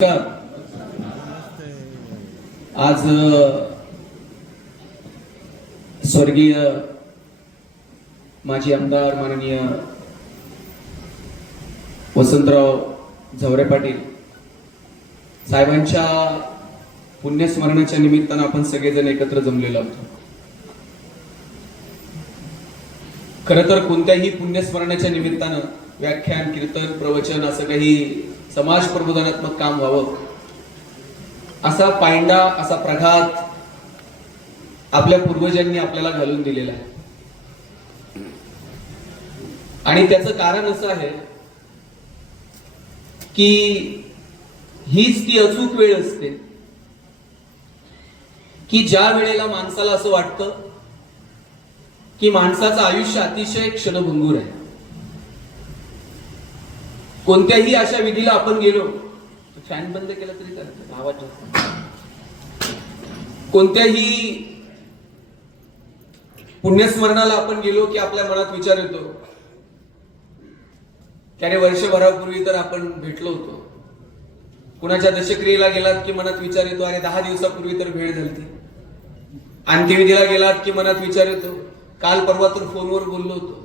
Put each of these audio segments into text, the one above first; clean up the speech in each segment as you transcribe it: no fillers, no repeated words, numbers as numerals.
आज स्वर्गीय माजी आमदार माननीय वसंतराव झवरे पाटील साहेबांच्या पुण्यस्मरणाच्या निमित्तानं आपण सगळेजण एकत्र जमलेलो आहोत. खरं तर कोणत्याही पुण्यस्मरणाच्या निमित्तानं व्याख्यान, कीर्तन, प्रवचन असं काही समाज प्रबोधनात्मक काम व्हावं असा पायंडा, असा प्रघात आपल्या पूर्वजांनी आपल्याला घालून दिलेला आहे. आणि त्याचं कारण असं आहे की हीच ती अचूक वेळ असते की ज्या वेळेला माणसाला असं वाटतं की माणसाचं आयुष्य अतिशय क्षणभंगूर आहे. कोणत्याही अशा विधीला आपण गेलो, फॅन बंद केला तरी चालतं, आवाज जास्त. कोणत्याही पुण्यस्मरणाला आपण गेलो की आपल्या मनात विचार येतो की अरे वर्षभरापूर्वी तर आपण भेटलो होतो. कुणाच्या दशक्रियेला गेलात की मनात विचार येतो अरे 10 दिवसापूर्वी तर भेट झाली. अंत्यविधीला गेलात की मनात विचार येतो काल परवा तर फोनवर बोललो होतो.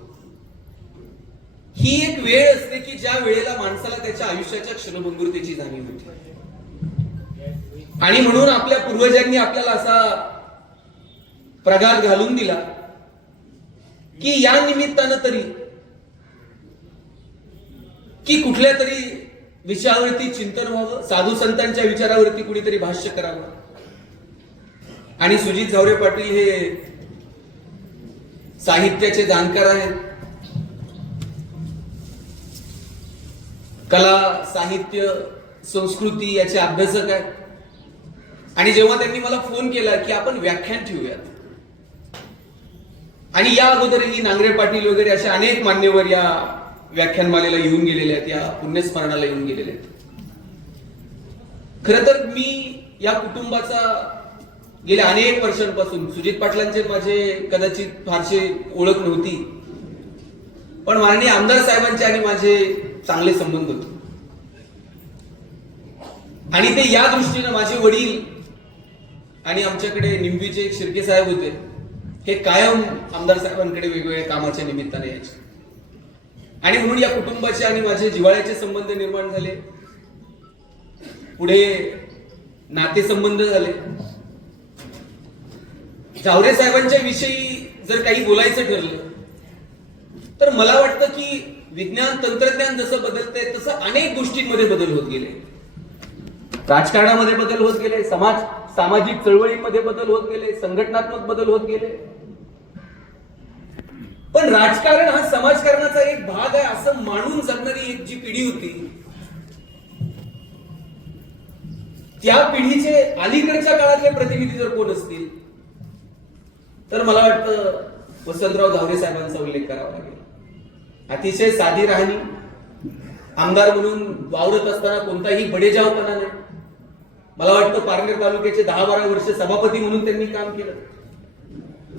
ही एक वेळ असते की ज्या वेळेला माणसाला त्याच्या आयुष्याच्या क्षणभंगुरतेची जाणीव होते. आणि म्हणून आपल्या पूर्वजांनी आपल्याला असा प्रघात घालून दिला की या निमित्तानं तरी की कुठल्या तरी विषयावरती चिंतन व्हावं, साधू संतांच्या विचारावरती कुणीतरी भाष्य करावं. आणि सुजित झवरे पाटील हे साहित्याचे जाणकार आहेत, कला, साहित्य, संस्कृती याचे अभ्यासक आहेत. आणि जेव्हा त्यांनी मला फोन केला की आपण व्याख्यान ठेवूयात, आणि या अगोदरही नांगरे पाटील वगैरे असे अनेक मान्यवर या व्याख्यानमालेला येऊन गेलेले आहेत, या पुण्यस्मरणाला येऊन गेलेले आहेत. खरं तर मी या कुटुंबाचा गेल्या अनेक वर्षांपासून, सुजित पाटलांचे माझे कदाचित फारसे ओळख नव्हती, पण माननीय आमदार साहेबांचे आणि माझे चांगले संबंध होते. आणि ते या दृष्टीनं माझे वडील आणि आमच्याकडे निंबीचे एक शिर्के साहेब होते, हे कायम आमदार साहेबांकडे वेगवेगळ्या कामाच्या निमित्ताने यायचे. आणि म्हणून या कुटुंबाचे आणि माझे जिव्हाळ्याचे संबंध निर्माण झाले. पुढे नातेसंबंध झाले. झवरे साहेबांच्या विषयी जर काही बोलायचं ठरलं तर मला वाटतं की विज्ञान, तंत्रज्ञान जसं बदलतंय तसं अनेक गोष्टींमध्ये बदल होत गेले. राजकारणामध्ये बदल होत गेले, सामाजिक चळवळीमध्ये बदल होत गेले, संघटनात्मक बदल होत गेले. पण राजकारण हा समाजकारणाचा एक भाग आहे असं मानून जगणारी एक जी पिढी होती, त्या पिढीचे अलीकडच्या काळातले प्रतिनिधी जर कोण असतील तर मला वाटतं वसंतराव झवरे साहेबांचा उल्लेख करावा लागेल. अतिशय साधी राहणी, आमदार म्हणून वावरत असताना कोणताही बडेजावपणा नाही. मला वाटतं पारनेर तालुक्याचे 10-12 वर्ष सभापती म्हणून त्यांनी काम केलं.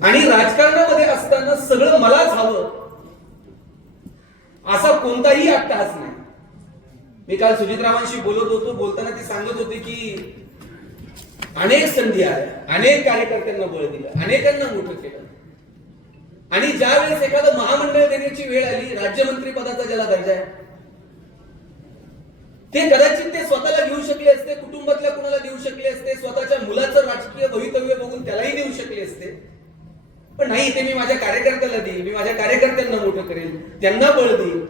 आणि राजकारणामध्ये असताना सगळं मलाच हवं असा कोणताही अट्टहास नाही. मी काल सुजितरावांशी बोलत होतो, बोलताना ते सांगत होते की अनेक संधी आल्या, अनेक कार्यकर्त्यांना बळ दिलं, अनेकांना मोठं केलं. आणि ज्या वेळेस एखादं महामंडळ देण्याची वेळ आली, राज्यमंत्री पदाचा ज्याला दर्जा आहे, ते कदाचित ते स्वतःला घेऊ शकले असते, कुटुंबातल्या कुणाला देऊ शकले असते, स्वतःच्या मुलाचं राजकीय भवितव्य बघून त्यालाही देऊ शकले असते. पण नाही, ते मी माझ्या कार्यकर्त्याला देईल, मी माझ्या कार्यकर्त्यांना मोठं करेल, त्यांना बळ देईल.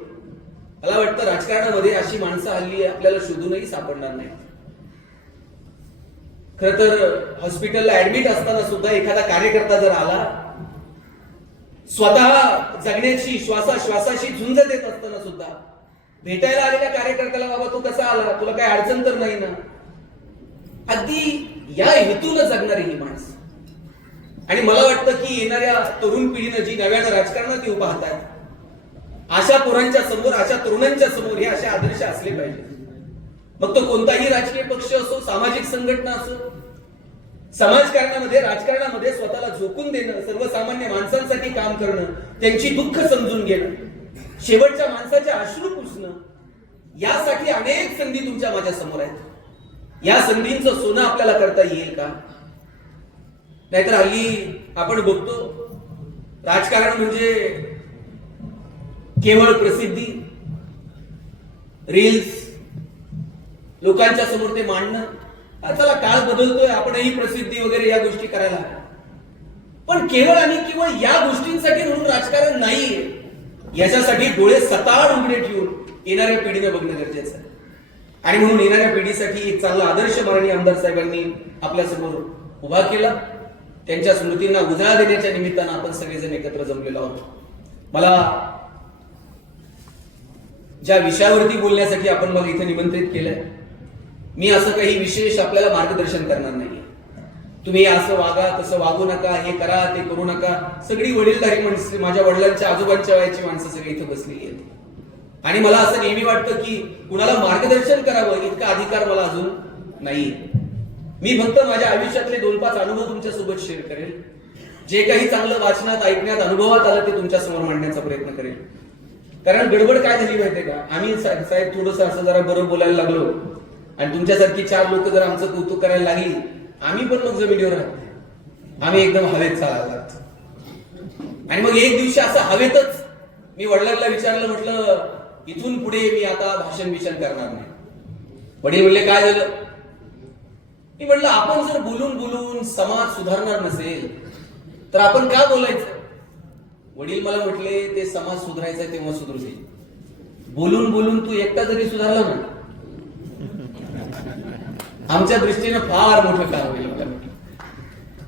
मला वाटतं राजकारणामध्ये अशी माणसं हल्ली आपल्याला शोधूनही सापडणार नाही. खरं तर हॉस्पिटलला ऍडमिट असताना सुद्धा एखादा कार्यकर्ता जर आला, स्वतः जगण्याची, श्वासाशी झुंज देत असताना सुद्धा भेटायला आलेल्या कार्यकर्त्याला बाबा तू कसा आला, तुला काही अडचण तर नाही ना, अगदी या हेतून जगणारी ही माणसं. आणि मला वाटतं की येणाऱ्या तरुण पिढीनं जी नव्यानं राजकारणात येऊ पाहतात, अशा पोरांच्या समोर, अशा तरुणांच्या समोर हे असे आदर्श असले पाहिजे. मग तो कोणताही राजकीय पक्ष असो, सामाजिक संघटना असो, समाजकारणामध्ये, राजकारणामध्ये स्वतःला झोकून देणं, सर्वसामान्य माणसांसाठी काम करणं, त्यांची दुःख समजून घेणं, शेवटच्या माणसाचे अश्रू पुसणं, यासाठी अनेक संधी तुमच्या माझ्या समोर आहेत. या संधींचं सोनं आपल्याला करता येईल का? नाहीतर हल्ली आपण बघतो राजकारण म्हणजे केवळ प्रसिद्धी, रील्स, लोकांच्या समोर ते मांडणं. चला काळ बदलतोय, आपणही प्रसिद्धी वगैरे या गोष्टी करायला हव्या. पण केवळ आणि केवळ या गोष्टींसाठी म्हणून राजकारण नाहीये. याच्यासाठी डोळे सताड उघडे ठेवून येणाऱ्या पिढीने बघणं गरजेचं आहे. आणि म्हणून येणाऱ्या पिढीसाठी एक चांगला आदर्श माननीय आमदार साहेबांनी आपल्या समोर उभा केला. त्यांच्या स्मृतींना उजाळा देण्याच्या निमित्तानं आपण सगळेजण एकत्र जमलेलो आहोत. मला ज्या विषयावरती बोलण्यासाठी आपण मला इथे निमंत्रित केलंय, मी असं काही विशेष आपल्याला मार्गदर्शन करणार नाहीये. तुम्ही असं वागा, तसं वागू नका, हे करा, ते करू नका. सगळी वडीलधारी माणसं, माझ्या वडिलांच्या आजोबांच्या वयाची माणसं सगळी इथे बसलेली आहेत. आणि मला असं नेहमी वाटतं की कुणाला मार्गदर्शन करावं इतका अधिकार मला अजून नाहीये. मी फक्त माझ्या आयुष्यातले 2-5 अनुभव तुमच्यासोबत शेअर करेल. जे काही चांगलं वाचनात, ऐकण्यात, अनुभवात आलं ते तुमच्या समोर मांडण्याचा प्रयत्न करेल. कारण गडबड काय झाली माहितीये का, आम्ही साहेब थोडंसं असं जरा बरं बोलायला लागलो आणि तुमच्यासारखी 4 लोक जर आमचं कौतुक करायला लागली, आम्ही पण मग जमिनीवर राहतो. आम्ही एकदम हवेत चालायला लागतो. आणि मग एक दिवशी असं हवेतच मी वडिलांना विचारलं, म्हटलं इथून पुढे मी आता भाषण करणार नाही. वडील म्हणले काय झालं? मी म्हटलं आपण जर बोलून बोलून समाज सुधारणार नसेल तर आपण का बोलायचं? वडील मला म्हटले ते समाज सुधारायचा तेव्हा सुधरू दे. बोलून बोलून तू एकटा जरी सुधारला ना, आमच्या दृष्टीनं फार मोठं काम होईल.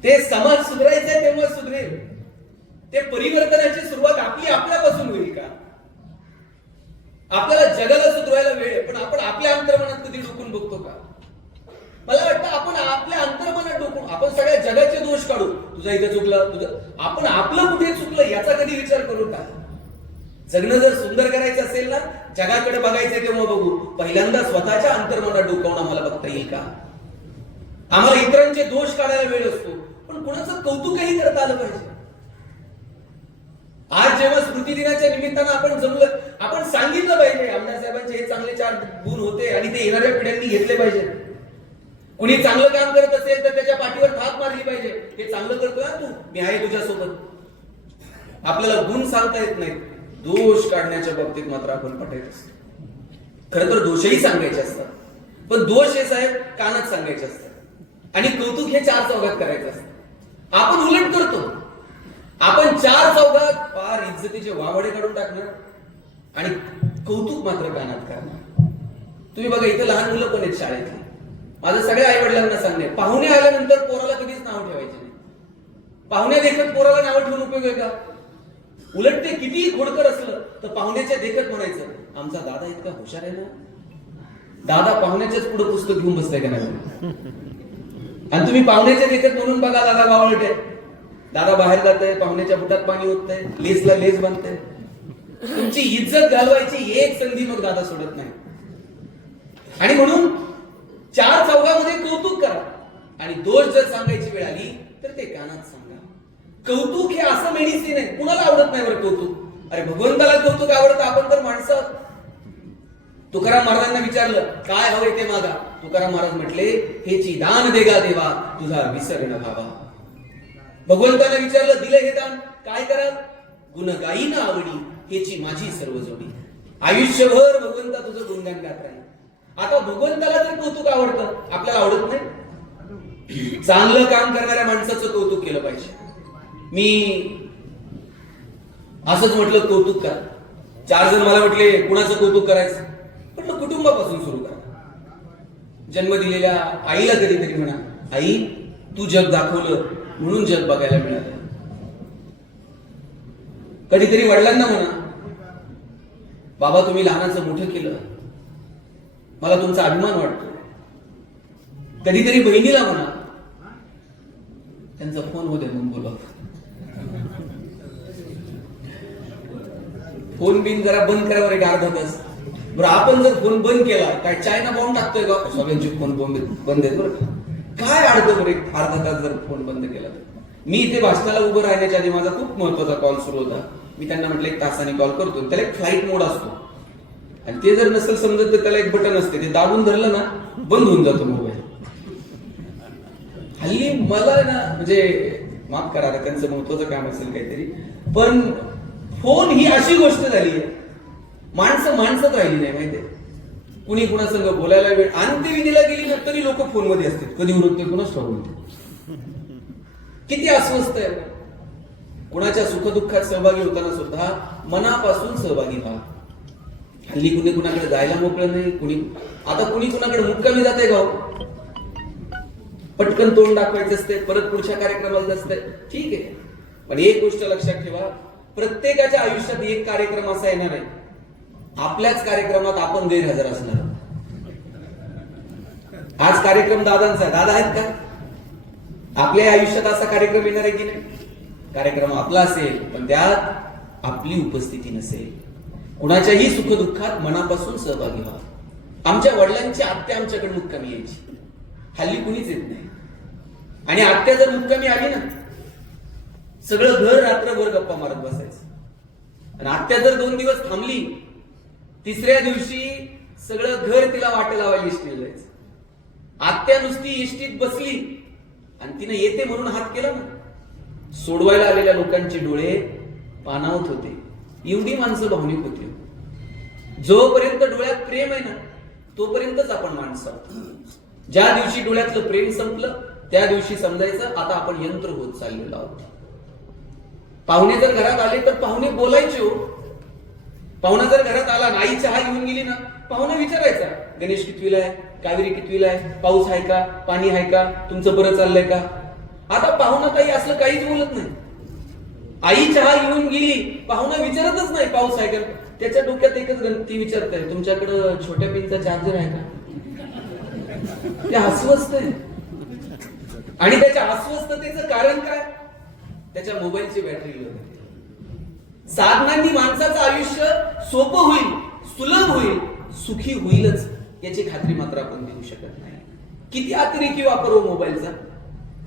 ते समाज सुधारायचंय तेव्हा सुधरेल. ते परिवर्तनाची सुरुवात आपली आपल्यापासून होईल का? आपल्याला जगाला सुधरायला वेळ आहे, पण आपण आपल्या अंतर्मनात कधी डोकून बघतो का? मला वाटतं आपण आपल्या अंतर्मनात डोकून आपण सगळ्या जगाचे दोष काढू, तुझा इथे चुकलं, तुझं, आपण आपलं कुठे चुकलं याचा कधी विचार करू का? जगणं जर सुंदर करायचं असेल ना, जगाकडे बघायचं तेव्हा बघू. पहिल्यांदा स्वतःच्या अंतर्मनात डोकावून आम्हाला बघता येईल का? आम्हाला इतरांचे दोष काढायला वेळ असतो, पण कुणाचं कौतुकही करता आलं पाहिजे. आज जेव्हा स्मृती दिनाच्या निमित्तानं आपण जमलं, आपण सांगितलं पाहिजे आमदार साहेबांचे हे चांगले 4 गुण होते आणि ते येणाऱ्या पिढ्यांनी घेतले पाहिजे. कुणी चांगलं काम करत असेल तर त्याच्या पाठीवर थाप मारली पाहिजे, हे चांगलं करतोय ना तू, मी आहे तुझ्यासोबत. आपल्याला गुण सांगता येत नाहीत, दोष काढण्याच्या बाबतीत मात्र आपण पटायच असतो. खरं तर दोषही सांगायचे असतात, पण दोष हे साहेब कानात सांगायचे असतात आणि कौतुक हे 4 चौघात करायचं असतं. आपण उलट करतो. आपण 4 चौघात फार इज्जतीचे वावडे काढून टाकणार आणि कौतुक मात्र कानात करणार. तुम्ही बघा इथं लहान मुलं पण आहेत शाळेतली. माझं सगळ्या आई वडिलांना सांगणे, पाहुणे आल्यानंतर पोराला कधीच नाव ठेवायचे नाही. पाहुण्या देखत पोराला नाव ठेवून उपयोग आहे का? उलट ते कितीही खोडकर असलं तर पाहुण्याच्या देखत म्हणायचं आमचा दादा इतका हुशार आहे ना. दादा पाहुण्याच्याच पुढे पुस्तक घेऊन बसताय का नाही? आणि तुम्ही पाहुण्याच्या देखत म्हणून बघा दादा बावळटे, दादा बाहेर जातंय, पाहुण्याच्या बुटात पाणी होतंय, लेसला लेस बांधतंय. तुमची इज्जत घालवायची एक संधी मग दादा सोडत नाही. आणि म्हणून 4 चौघामध्ये कौतुक करा आणि दोष जर सांगायची वेळ आली तर ते कानात सांगा. कौतुक हे असं मेडिसिन आहे, कुणाला आवडत नाही बरं कौतुक. अरे भगवंताला कौतुक आवडतं, आपण तर माणसं. तुकाराम महाराजांना विचारलं काय हवंय ते मागा. तुकाराम महाराज म्हटले हेची दान देगा देवा तुझा विसर न व्हावा. भगवंताला विचारलं दिलं हे दान काय कराल? गुण गाई ना आवडी हेची माझी सर्व जोडी. आयुष्यभर भगवंता तुझं गुणगान गात राहील. आता भगवंताला जर कौतुक आवडतं, आपल्याला आवडत नाही? चांगलं काम करणाऱ्या माणसाचं कौतुक केलं पाहिजे. मी असंच म्हटलं कौतुक करा. 4 जण मला म्हटले कुणाचं कौतुक करायचं? म्हटलं कुटुंबापासून सुरू करा. जन्म दिलेल्या आईला कधीतरी म्हणा आई तू जग दाखवलं म्हणून जग बघायला मिळालं. कधीतरी वडिलांना म्हणा बाबा तुम्ही लहानाचं मोठं केलं, मला तुमचा अभिमान वाटतो. कधीतरी बहिणीला म्हणा त्यांचा फोन होते म्हणून बोला. फोन बिन जरा बंद करावर एक अर्धा तास. बरं आपण जर फोन बंद केला काय चायना बॉम्ब टाकतोय का? सगळ्यांचे फोन बंद आहेत बरं. काय अडतं बरं एक अर्धा तास जर फोन बंद केला तर? मी इथे भाषणाला उभं राहण्याच्या आधी माझा खूप महत्वाचा कॉल सुरू होता. मी त्यांना म्हटलं 1 तासाने कॉल करतो. त्याला एक फ्लाईट मोड असतो आणि ते जर नसेल समजत तर त्याला एक बटन असते, ते दाबून धरलं ना बंद होऊन जातो मोबाईल. हल्ली मला ना म्हणजे माफ करा त्यांचं महत्वाचं काम असेल काहीतरी, पण फोन ही अशी गोष्ट झाली आहे, माणसंच राहिली नाही माहितीये. कुणी कुणासंग बोलायला वेळ, अंत्यविधीला गेली ना तरी लोक फोनमध्ये असतात, कधी उरकते कुणाच ठरवते. किती अस्वस्थ आहे. कुणाच्या सुखदुःखात सहभागी होताना सुद्धा मनापासून सहभागी व्हा. हल्ली कुणी कुणाकडे जायला मोकळं नाही, कुणी कुणाकडे मुक्कामी जाते गाव, पटकन तोंड दाखवायचं असते, परत पुढच्या कार्यक्रमाला असते. ठीक आहे, पण एक गोष्ट लक्षात ठेवा, प्रत्येकाच्या आयुष्यात एक कार्यक्रम असा येणार आहे, आपल्याच कार्यक्रमात आपण गैरहजर असणार. आज कार्यक्रम दादांचा, दादा आहेत का? आपल्या आयुष्यात असा कार्यक्रम येणार आहे की नाही? कार्यक्रम आपला असेल पण त्यात आपली उपस्थिती नसेल. कुणाच्याही सुखदुःखात मनापासून सहभागी व्हा. आमच्या वडिलांची आत्या आमच्याकडे मुक्कामी यायची, हल्ली कुणीच येत नाही. आणि आत्या जर मुक्कामी आली ना, सगळं घर रात्रभर गप्पा मारत बसायचं. आणि आत्या जर 2 दिवस थांबली, तिसऱ्या दिवशी सगळं घर तिला वाट लावायला इष्टीला जायचं. आत्या नुसती इष्टीत बसली आणि तिने येते म्हणून हात केला ना, सोडवायला आलेल्या लोकांचे डोळे पाणावत होते. एवढी माणसं भावनिक होती. जोपर्यंत डोळ्यात प्रेम आहे ना तोपर्यंतच आपण माणसं आहोत. ज्या दिवशी डोळ्यातलं प्रेम संपलं त्या दिवशी समजायचं आता आपण यंत्र होत चाललेलो आहोत. पाहुणे जर घरात आले तर पाहुणे बोलायचे हो. पाहुणा जर घरात आला, आई चहा घेऊन गेली ना, पाहुणा विचारायचा, गणेश कितवीला आहे, कावेरी कितवीला आहे, पाऊस आहे का, पाणी आहे का, तुमचं बरं चाललंय का. आता पाहुणा काही असलं काहीच बोलत नाही. आई चहा घेऊन गेली, पाहुणा विचारतच नाही पाऊस आहे का. त्याच्या डोक्यात एकच गणती विचारताय, तुमच्याकडं छोट्या पिनचा चार्जर आहे का. ते अस्वस्थ आहे. आणि त्याच्या अस्वस्थतेचं कारण काय? त्याच्या मोबाईलची बॅटरी लो. साधनांनी माणसाचं आयुष्य सोपं होईल, सुलभ होईल, सुखी होईलच याची खात्री मात्र आपण देऊ शकत नाही. किती अतिरेकी वापर हो मोबाईलचा.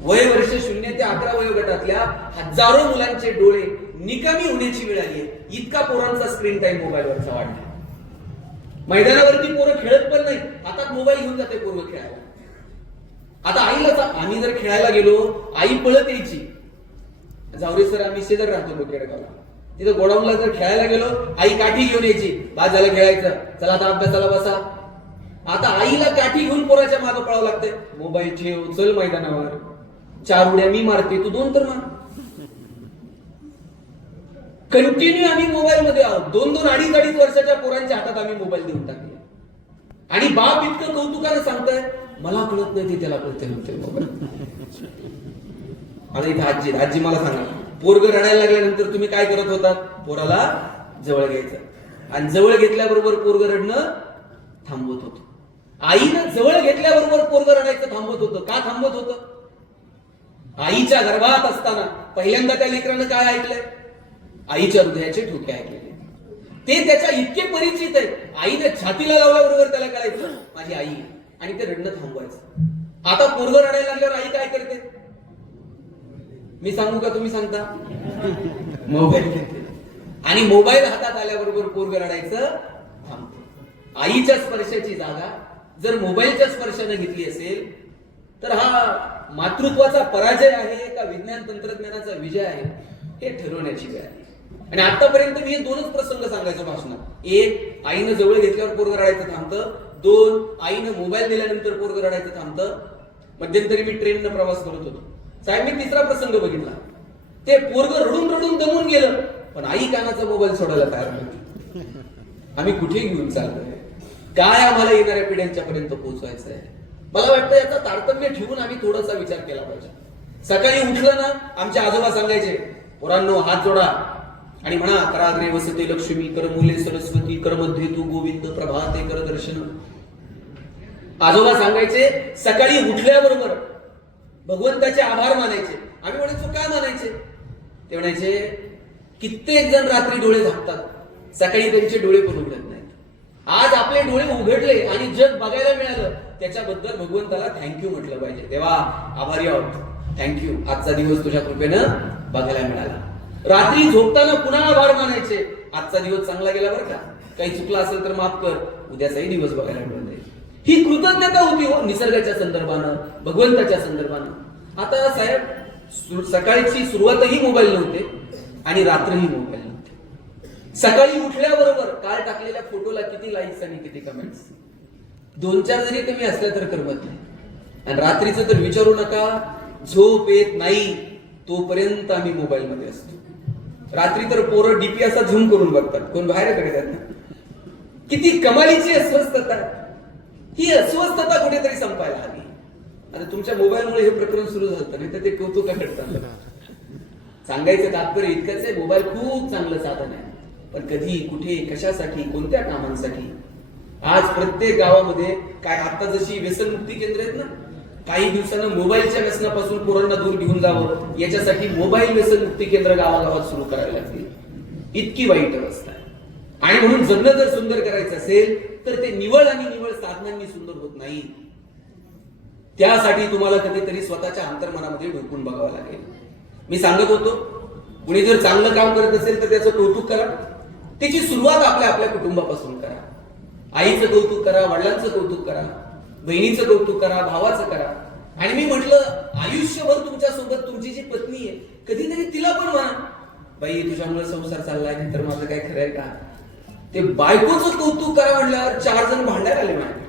वय वर्ष 0 ते 11 वयोगटातल्या हजारो मुलांचे डोळे निकामी होण्याची वेळ आली आहे. इतका पोरांचा स्क्रीन टाइम मोबाईलवरचा वाढला. मैदानावरती पोरं खेळत पण नाही, हातात मोबाईल घेऊन जाते पोरं खेळायला. आता आईला, आम्ही जर खेळायला गेलो आई पळत यायची. जावरे सर आम्ही शेजार राहतो लोकेडगावला, तिथं गोडाऊनला जर खेळायला गेलो आई काठी घेऊन यायची, बाद झालं खेळायचं, चला आता अभ्यासाला बसा. आता आईला काठी घेऊन पोराच्या मागे पळावं लागतंय. मोबाईल ठेव, चल मैदानावर, 4 उड्या मी मारते, तू 2 तर मार. कंटिन्यू आम्ही मोबाईल मध्ये आहोत. 2-2, 2.5 वर्षाच्या पोरांच्या हातात आम्ही मोबाईल देऊन टाकले. आणि बाप इतकं कौतुकानं सांगताय, मला कळत नाही ते त्याला कळते म्हणते मोबाईल. आता इथे आजी मला सांगा, पोरग रडायला लागल्यानंतर तुम्ही काय करत होतात? पोराला जवळ घ्यायचं आणि जवळ घेतल्याबरोबर पोरग रडणं थांबवत होतं. आईनं जवळ घेतल्याबरोबर पोरग रडायचं थांबवत होतं. का थांबवत होतं? आईच्या गर्भात असताना पहिल्यांदा त्या लेकरानं काय ऐकलंय? आईच्या हृदयाचे ठोके ऐकलेले. ते त्याच्या इतके परिचित आहे. आईने छातीला लावल्याबरोबर त्याला कळायचं माझी आई, आणि ते रडणं थांबवायचं. आता पोरग रडायला लागल्यावर आई काय करते? मी सांगू का तुम्ही सांगता? मोबाईल घेते. आणि मोबाईल हातात आल्याबरोबर पोरग रडायचं थांबते. आईच्या स्पर्शाची जागा जर मोबाईलच्या स्पर्शाने घेतली असेल तर हा मातृत्वाचा पराजय आहे का विज्ञान तंत्रज्ञानाचा विजय आहे हे ठरवण्याची वेळ आहे. आणि आतापर्यंत मी हे 2च प्रसंग सांगायचो भाषणात. 1, आईनं जवळ घेतल्यावर पोरग रडायचं थांबतं. 2, आईनं मोबाईल दिल्यानंतर पोरग रडायचं थांबतं. मध्यंतरी मी ट्रेननं प्रवास करत होतो साहेब, मी 3रा प्रसंग बघितला. ते पोरग रडून रडून दमून गेलं, पण आई कानाचा मोबाईल सोडायला तयार नव्हती. आम्ही कुठे घेऊन चाललोय? काय आम्हाला येणाऱ्या पिढ्यांच्या पर्यंत पोहोचवायचं आहे? मला वाटतं याचा तारतम्य ठेवून आम्ही थोडासा विचार केला पाहिजे. सकाळी उठलं ना, आमचे आजोबा सांगायचे, पोरांनो हात जोडा आणि म्हणा, कराग्रे वसते लक्ष्मी, कर मूले सरस्वती, कर मध्ये तू गोविंद, प्रभाते कर दर्शन. आजोबा सांगायचे सकाळी उठल्याबरोबर भगवंताचे आभार मानायचे. आम्ही म्हणायचो काय मानायचे? ते म्हणायचे कित्येक जण रात्री डोळे झाकतात, सकाळी त्यांचे डोळे पण उघडत नाहीत. आज आपले डोळे उघडले आणि जग बघायला मिळालं, त्याच्याबद्दल भगवंताला थँक्यू म्हटलं पाहिजे. तेव्हा आभारी आहोत, थँक्यू, आजचा दिवस तुझ्या कृपेनं बघायला मिळाला. रात्री झोपताना पुन्हा आभार मानायचे, आजचा दिवस चांगला गेला बरं का. काही चुकलं असेल तर माफ कर, उद्याचाही दिवस बघायला मिळून जाईल. ही कृतज्ञता होती हो, निसर्गाच्या संदर्भानं, भगवंताच्या संदर्भानं. आता साहेब, सकाळची सुरुवातही मोबाईल नव्हते आणि रात्रही मोबाईल नव्हते. सकाळी उठल्याबरोबर काल टाकलेल्या फोटोला किती लाईक्स आणि किती कमेंट्स, 2-4 जरी कमी असल्या तर करमत नाही. आणि रात्रीचं तर विचारू नका, झोप येत नाही तोपर्यंत आम्ही मोबाईल मध्ये असतो. रात्री तर पोरं डीपी असा झूम करून बघतात, कोण बाहेर कडे. किती कमालीची अस्वस्थता. ही अस्वस्थता कुठेतरी संपायला हवी. आता तुमच्या मोबाईलमुळे हे प्रकरण सुरू झालं, नाही तर ते कौतुकाकडे. सांगायचं तात्पर्य इतकंच आहे, मोबाईल खूप चांगलं साधन आहे, पण कधी, कुठे, कशासाठी, कोणत्या कामांसाठी. आज प्रत्येक गावामध्ये काय, आता जशी व्यसनमुक्ती केंद्र आहेत ना, काही दिवसानं मोबाईलच्या व्यसनापासून पोरांना दूर घेऊन जावं याच्यासाठी मोबाईल व्यसनमुक्ती केंद्र गावागावात सुरू करायला लागतील. इतकी वाईट अवस्था आहे. आणि म्हणून जगणं जर सुंदर करायचं असेल तर ते निवळ आणि निवळ साधनांनी सुंदर होत नाही. त्यासाठी तुम्हाला कधीतरी स्वतःच्या अंतर्मनामध्ये ढोकून बघावं लागेल. मी सांगत होतो, कुणी जर चांगलं काम करत असेल तर त्याचं कौतुक करा. त्याची सुरुवात आपल्या कुटुंबापासून करा. आईचं कौतुक करा, वडिलांचं कौतुक करा, बहिणीचं कौतुक करा, भावाचं करा. आणि मी म्हटलं, आयुष्यभर तुमच्या सोबत तुमची जी पत्नी आहे, कधीतरी तिला पण म्हणा, बाई तुझ्यामुळे संसार चाललाय, नाही तर माझं काय खरंय का. ते बायकोचं कौतुक करा म्हटल्यावर 4 जण भांडायला आले माझ्या.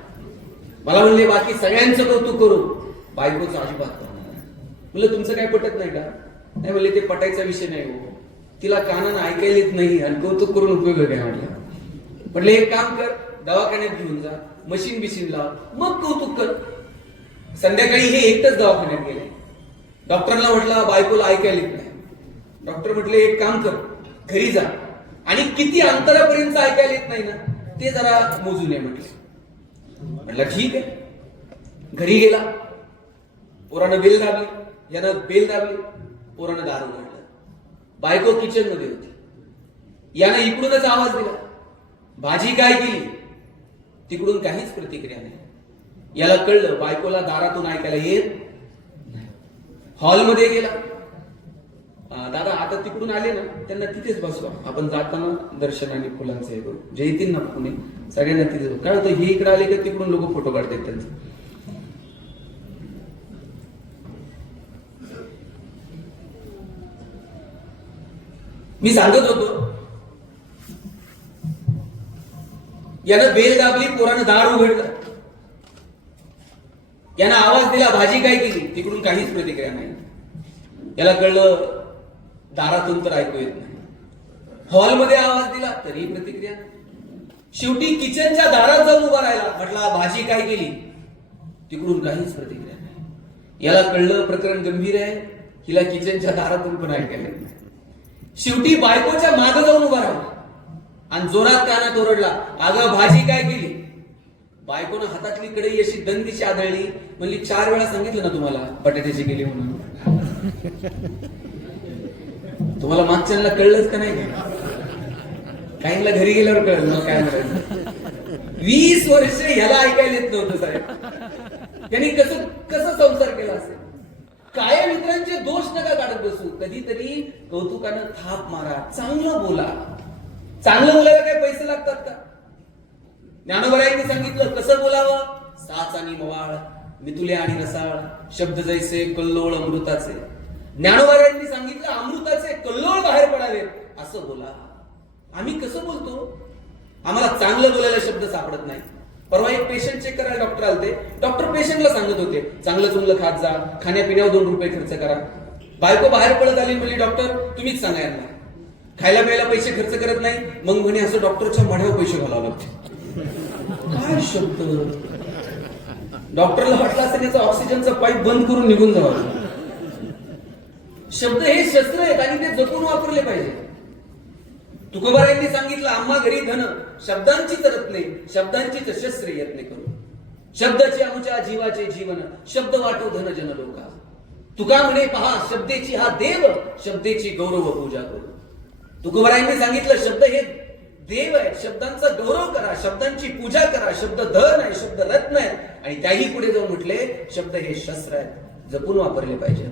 मला म्हणले बाकी सगळ्यांचं कौतुक करू, बायकोचं अजिबात. म्हणलं तुमचं काय पटत नाही का. नाही म्हणले ते पटायचा विषय नाही हो, तिला कानानं ऐकायला येत नाही आणि कौतुक करून उपयोग काय. म्हटलं एक काम कर, दवाखान्यात घेऊन जा, मशीन बिशीन लाव, मग कौतुक कर. संध्याकाळी हे एकटंच दवाखान्यात गेले. डॉक्टरला म्हटलं बायकोला ऐकायला येत नाही. डॉक्टर म्हटले एक काम कर, घरी जा आणि किती अंतरापर्यंत ऐकायला येत नाही ना ते जरा मोजून ये म्हटलं ठीक आहे. घरी गेला, पोरानं बेल दाबली, यानं बेल दाबली, पोरानं दार उघडलं. बायको किचन मध्ये होती. यानं इकडूनच आवाज दिला, भाजी काय केली. तिकडून काहीच प्रतिक्रिया नाही. याला कळलं बायकोला दारातून ऐकायला येत नाही. हॉलमध्ये गेला, दादा आता तिकडून आले ना त्यांना तिथेच बसवा, आपण जाताना दर्शन आणि फुलांचं हे करू, जे येतील ना पुणे सगळ्यांना तिथे. काय होतं, हे इकडे आले का तिकडून लोक फोटो काढतात त्यांचे. मी सांगत होतो, यानं बेल दाबली, पोरानं दार उघडलं. यानं आवाज दिला, भाजी काय केली. तिकडून काहीच प्रतिक्रिया नाही. याला कळलं दारातून तर ऐकू येत नाही. हॉलमध्ये आवाज दिला तरी प्रतिक्रिया नाही. शेवटी किचनच्या दारात जाऊन उभा राहिला. म्हटला भाजी काय केली. तिकडून काहीच प्रतिक्रिया नाही. याला कळलं प्रकरण गंभीर आहे, हिला किचनच्या दारातून पण ऐकायला येत नाही. शेवटी बायकोच्या मागे जाऊन उभा राहिला आणि जोरात कानात ओरडला, अगं भाजी काय केली. बायकोनं हातातली कढई अशी दंडीची आदळली. म्हणली 4 वेळा सांगितलं ना तुम्हाला बटाट्याची केली म्हणून. तुम्हाला मागच्यांना कळलंच का नाही. काहींना घरी गेल्यावर कळलं मग काय म्हणायचं. 20 वर्ष ह्याला ऐकायला येत नव्हतं साहेब. त्यांनी कसं संसार केला असेल. काय मित्रांचे दोष नका काढत बसू. कधीतरी कौतुकानं थाप मारा, चांगलं बोला. चांगलं बोलायला काय पैसे लागतात का. ज्ञानोबरायांनी सांगितलं कसं बोलावं. साच आणि मवाळ, मितुले आणि रसाळ, शब्द जैसे कल्लोळ अमृताचे. ज्ञानोबरायांनी सांगितलं अमृताचे कल्लोळ बाहेर पडावे असं बोला. आम्ही कसं बोलतो. आम्हाला चांगलं बोलायला शब्द सापडत नाही. परवा एक पेशंट चेक करायला डॉक्टर आलते. डॉक्टर पेशंटला सांगत होते चांगलं चुंगलं खात जा, खाण्यापिण्यावर 2 रुपये खर्च करा. बायको बाहेर पडत आली, म्हणली डॉक्टर तुम्हीच सांगा यांना, खायला प्यायला पैसे खर्च करत नाही. मग म्हणे असं डॉक्टरच्या मढ्यावर पैसे घालावं लागते. काय शब्द. डॉक्टरला वाटलं असं त्याचा ऑक्सिजनचा पाईप बंद करून निघून जावं. शब्द हे शस्त्र आहेत आणि ते जपून वापरले पाहिजे. तुकोबारायांनी सांगितलं आम्हा घरी धन, शब्दांची तरत नाही, शब्दांचीच शस्त्र यत्न करू. शब्दाचे आमच्या जीवाचे जीवन, शब्द वाटो धन जन लोका. तुका म्हणे पहा शब्देची हा देव, शब्देची गौरव पूजा करू. तुकोबारायांनी सांगितलं शब्द हे देव आहे, शब्दांचा गौरव करा, शब्दांची पूजा करा. शब्द धन आहे, शब्द रत्न आहे. आणि त्याही पुढे जाऊन म्हटले शब्द हे शस्त्र आहेत, जपून वापरले पाहिजेत.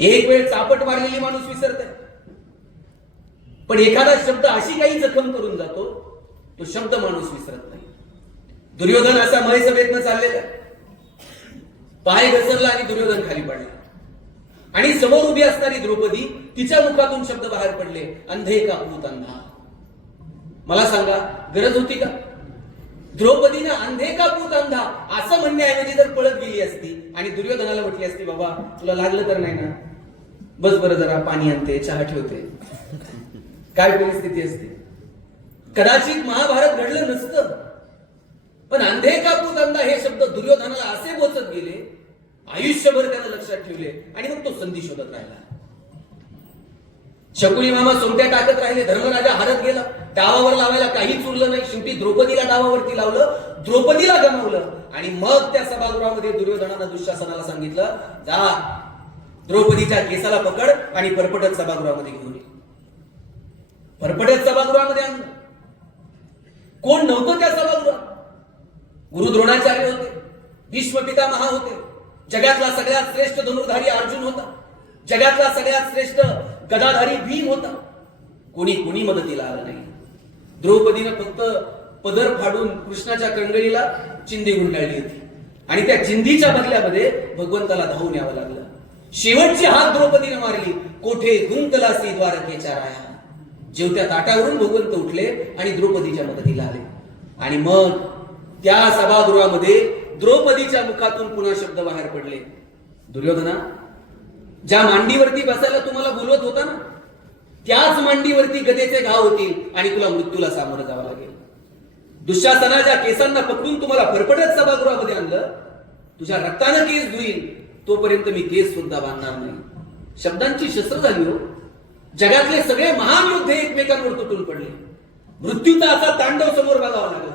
एक वेळ चापट मारलेली माणूस विसरते, पण एखादा शब्द अशी काही जखम करून जातो, तो शब्द माणूस विसरत नाही. दुर्योधन असा महेसभेतनं चाललेला, पाय घसरला आणि दुर्योधन खाली पडला. आणि समोर उभी असणारी द्रौपदी, तिच्या मुखातून शब्द बाहेर पडले, अंधे का पूत अंधा. मला सांगा, गरज होती का? द्रौपदीनं अंधे का पूत अंधा असं म्हणण्याऐवजी जर पळत गेली असती आणि दुर्योधनाला म्हटली असती, बाबा तुला लागलं तर नाही ना, बस बरं जरा पाणी आणते, चहा ठेवते, काय परिस्थिती असते? कदाचित महाभारत घडलं नसतं. पण अंधे का पूत अंधा हे शब्द दुर्योधनाला असे बोचत गेले, आयुष्यभर त्यानं लक्षात ठेवले आणि मग तो संधी शोधत राहिला. शकुनी मामा सोमट्या टाकत राहिले, धर्मराजा हारत गेला, डावावर लावायला काहीच उरलं नाही. शेवटी द्रौपदीला डावावरती लावलं, द्रौपदीला गमावलं. आणि मग त्या सभागृहामध्ये दुर्योधनानं दुःशासनाला सांगितलं, जा द्रौपदीच्या केसाला पकड आणि परपटत सभागृहामध्ये घेऊन ये. परपटत सभागृहामध्ये आणलं. कोण नव्हतं त्या सभागृहात? गुरु द्रोणाचार्य होते, भीष्म पितामह होते, जगातला सगळ्यात श्रेष्ठ धनुर्धारी अर्जुन होता, जगातला सगळ्यात श्रेष्ठ गदाधारी भीम होता. कोणी मदतीला आलं नाही. द्रौपदीनं फक्त पदर फाडून कृष्णाच्या कंगळीला चिंदी गुंडाळली होती आणि त्या चिंदीच्या बदल्यामध्ये भगवंताला धावून यावं लागलं. शेवटची हात द्रौपदीनं मारली, कोठे गुंतलासी द्वारकेच्या राया. जेवत्या ताटावरून भगवंत उठले आणि द्रौपदीच्या मदतीला आले. आणि मग त्या सभागृहामध्ये द्रौपदीच्या मुखातून पुन्हा शब्द बाहेर पडले, दुर्योधना, ज्या मांडीवरती बसायला तुम्हाला बोलवत होता ना, त्याच मांडीवरती गदेचे घाव होतील आणि तुला मृत्यूला सामोरं जावं लागेल. दुःशासनाच्या केसांना पकडून तुम्हाला फरफटत सभागृहामध्ये आणलं, तुझ्या रक्तानं केस धुईल, तोपर्यंत मी केस सुद्धा बांधणार नाही. शब्दांची शस्त्र झाली हो. जगातले सगळे महान योद्धे एकमेकांवर तुटून पडले. मृत्यूचा असा तांडव समोर बघावा लागला.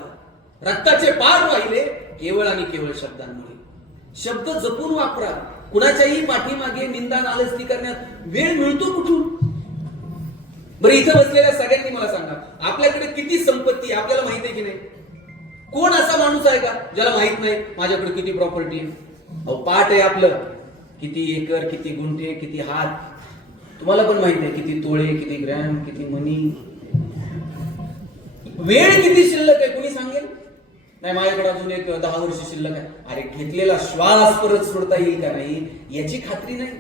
रक्ताचे पार वाहिले केवळ आणि केवळ शब्दांमुळे. शब्द जपून वापरा. कुणाच्याही पाठीमागे निंदा नालस्ती करण्यात वेळ मिळतो कुठून? बरं, इथं बसलेल्या सगळ्यांनी मला सांगा, आपल्याकडे किती संपत्ती आपल्याला माहिती आहे की नाही? कोण असा माणूस आहे का ज्याला माहित नाही माझ्याकडे किती प्रॉपर्टी आहे? अहो, पाठ आहे आपलं, किती एकर, किती गुंठे, किती हात. तुम्हाला पण माहिती आहे किती तोळे, किती ग्रॅम, किती मनी. वेळ किती शिल्लक आहे कोणी सांगेल? नाही, माझ्याकडे अजून एक 10 वर्ष शिल्लक आहे. अरे, घेतलेला श्वास परत सोडता येईल का नाही याची खात्री नाही.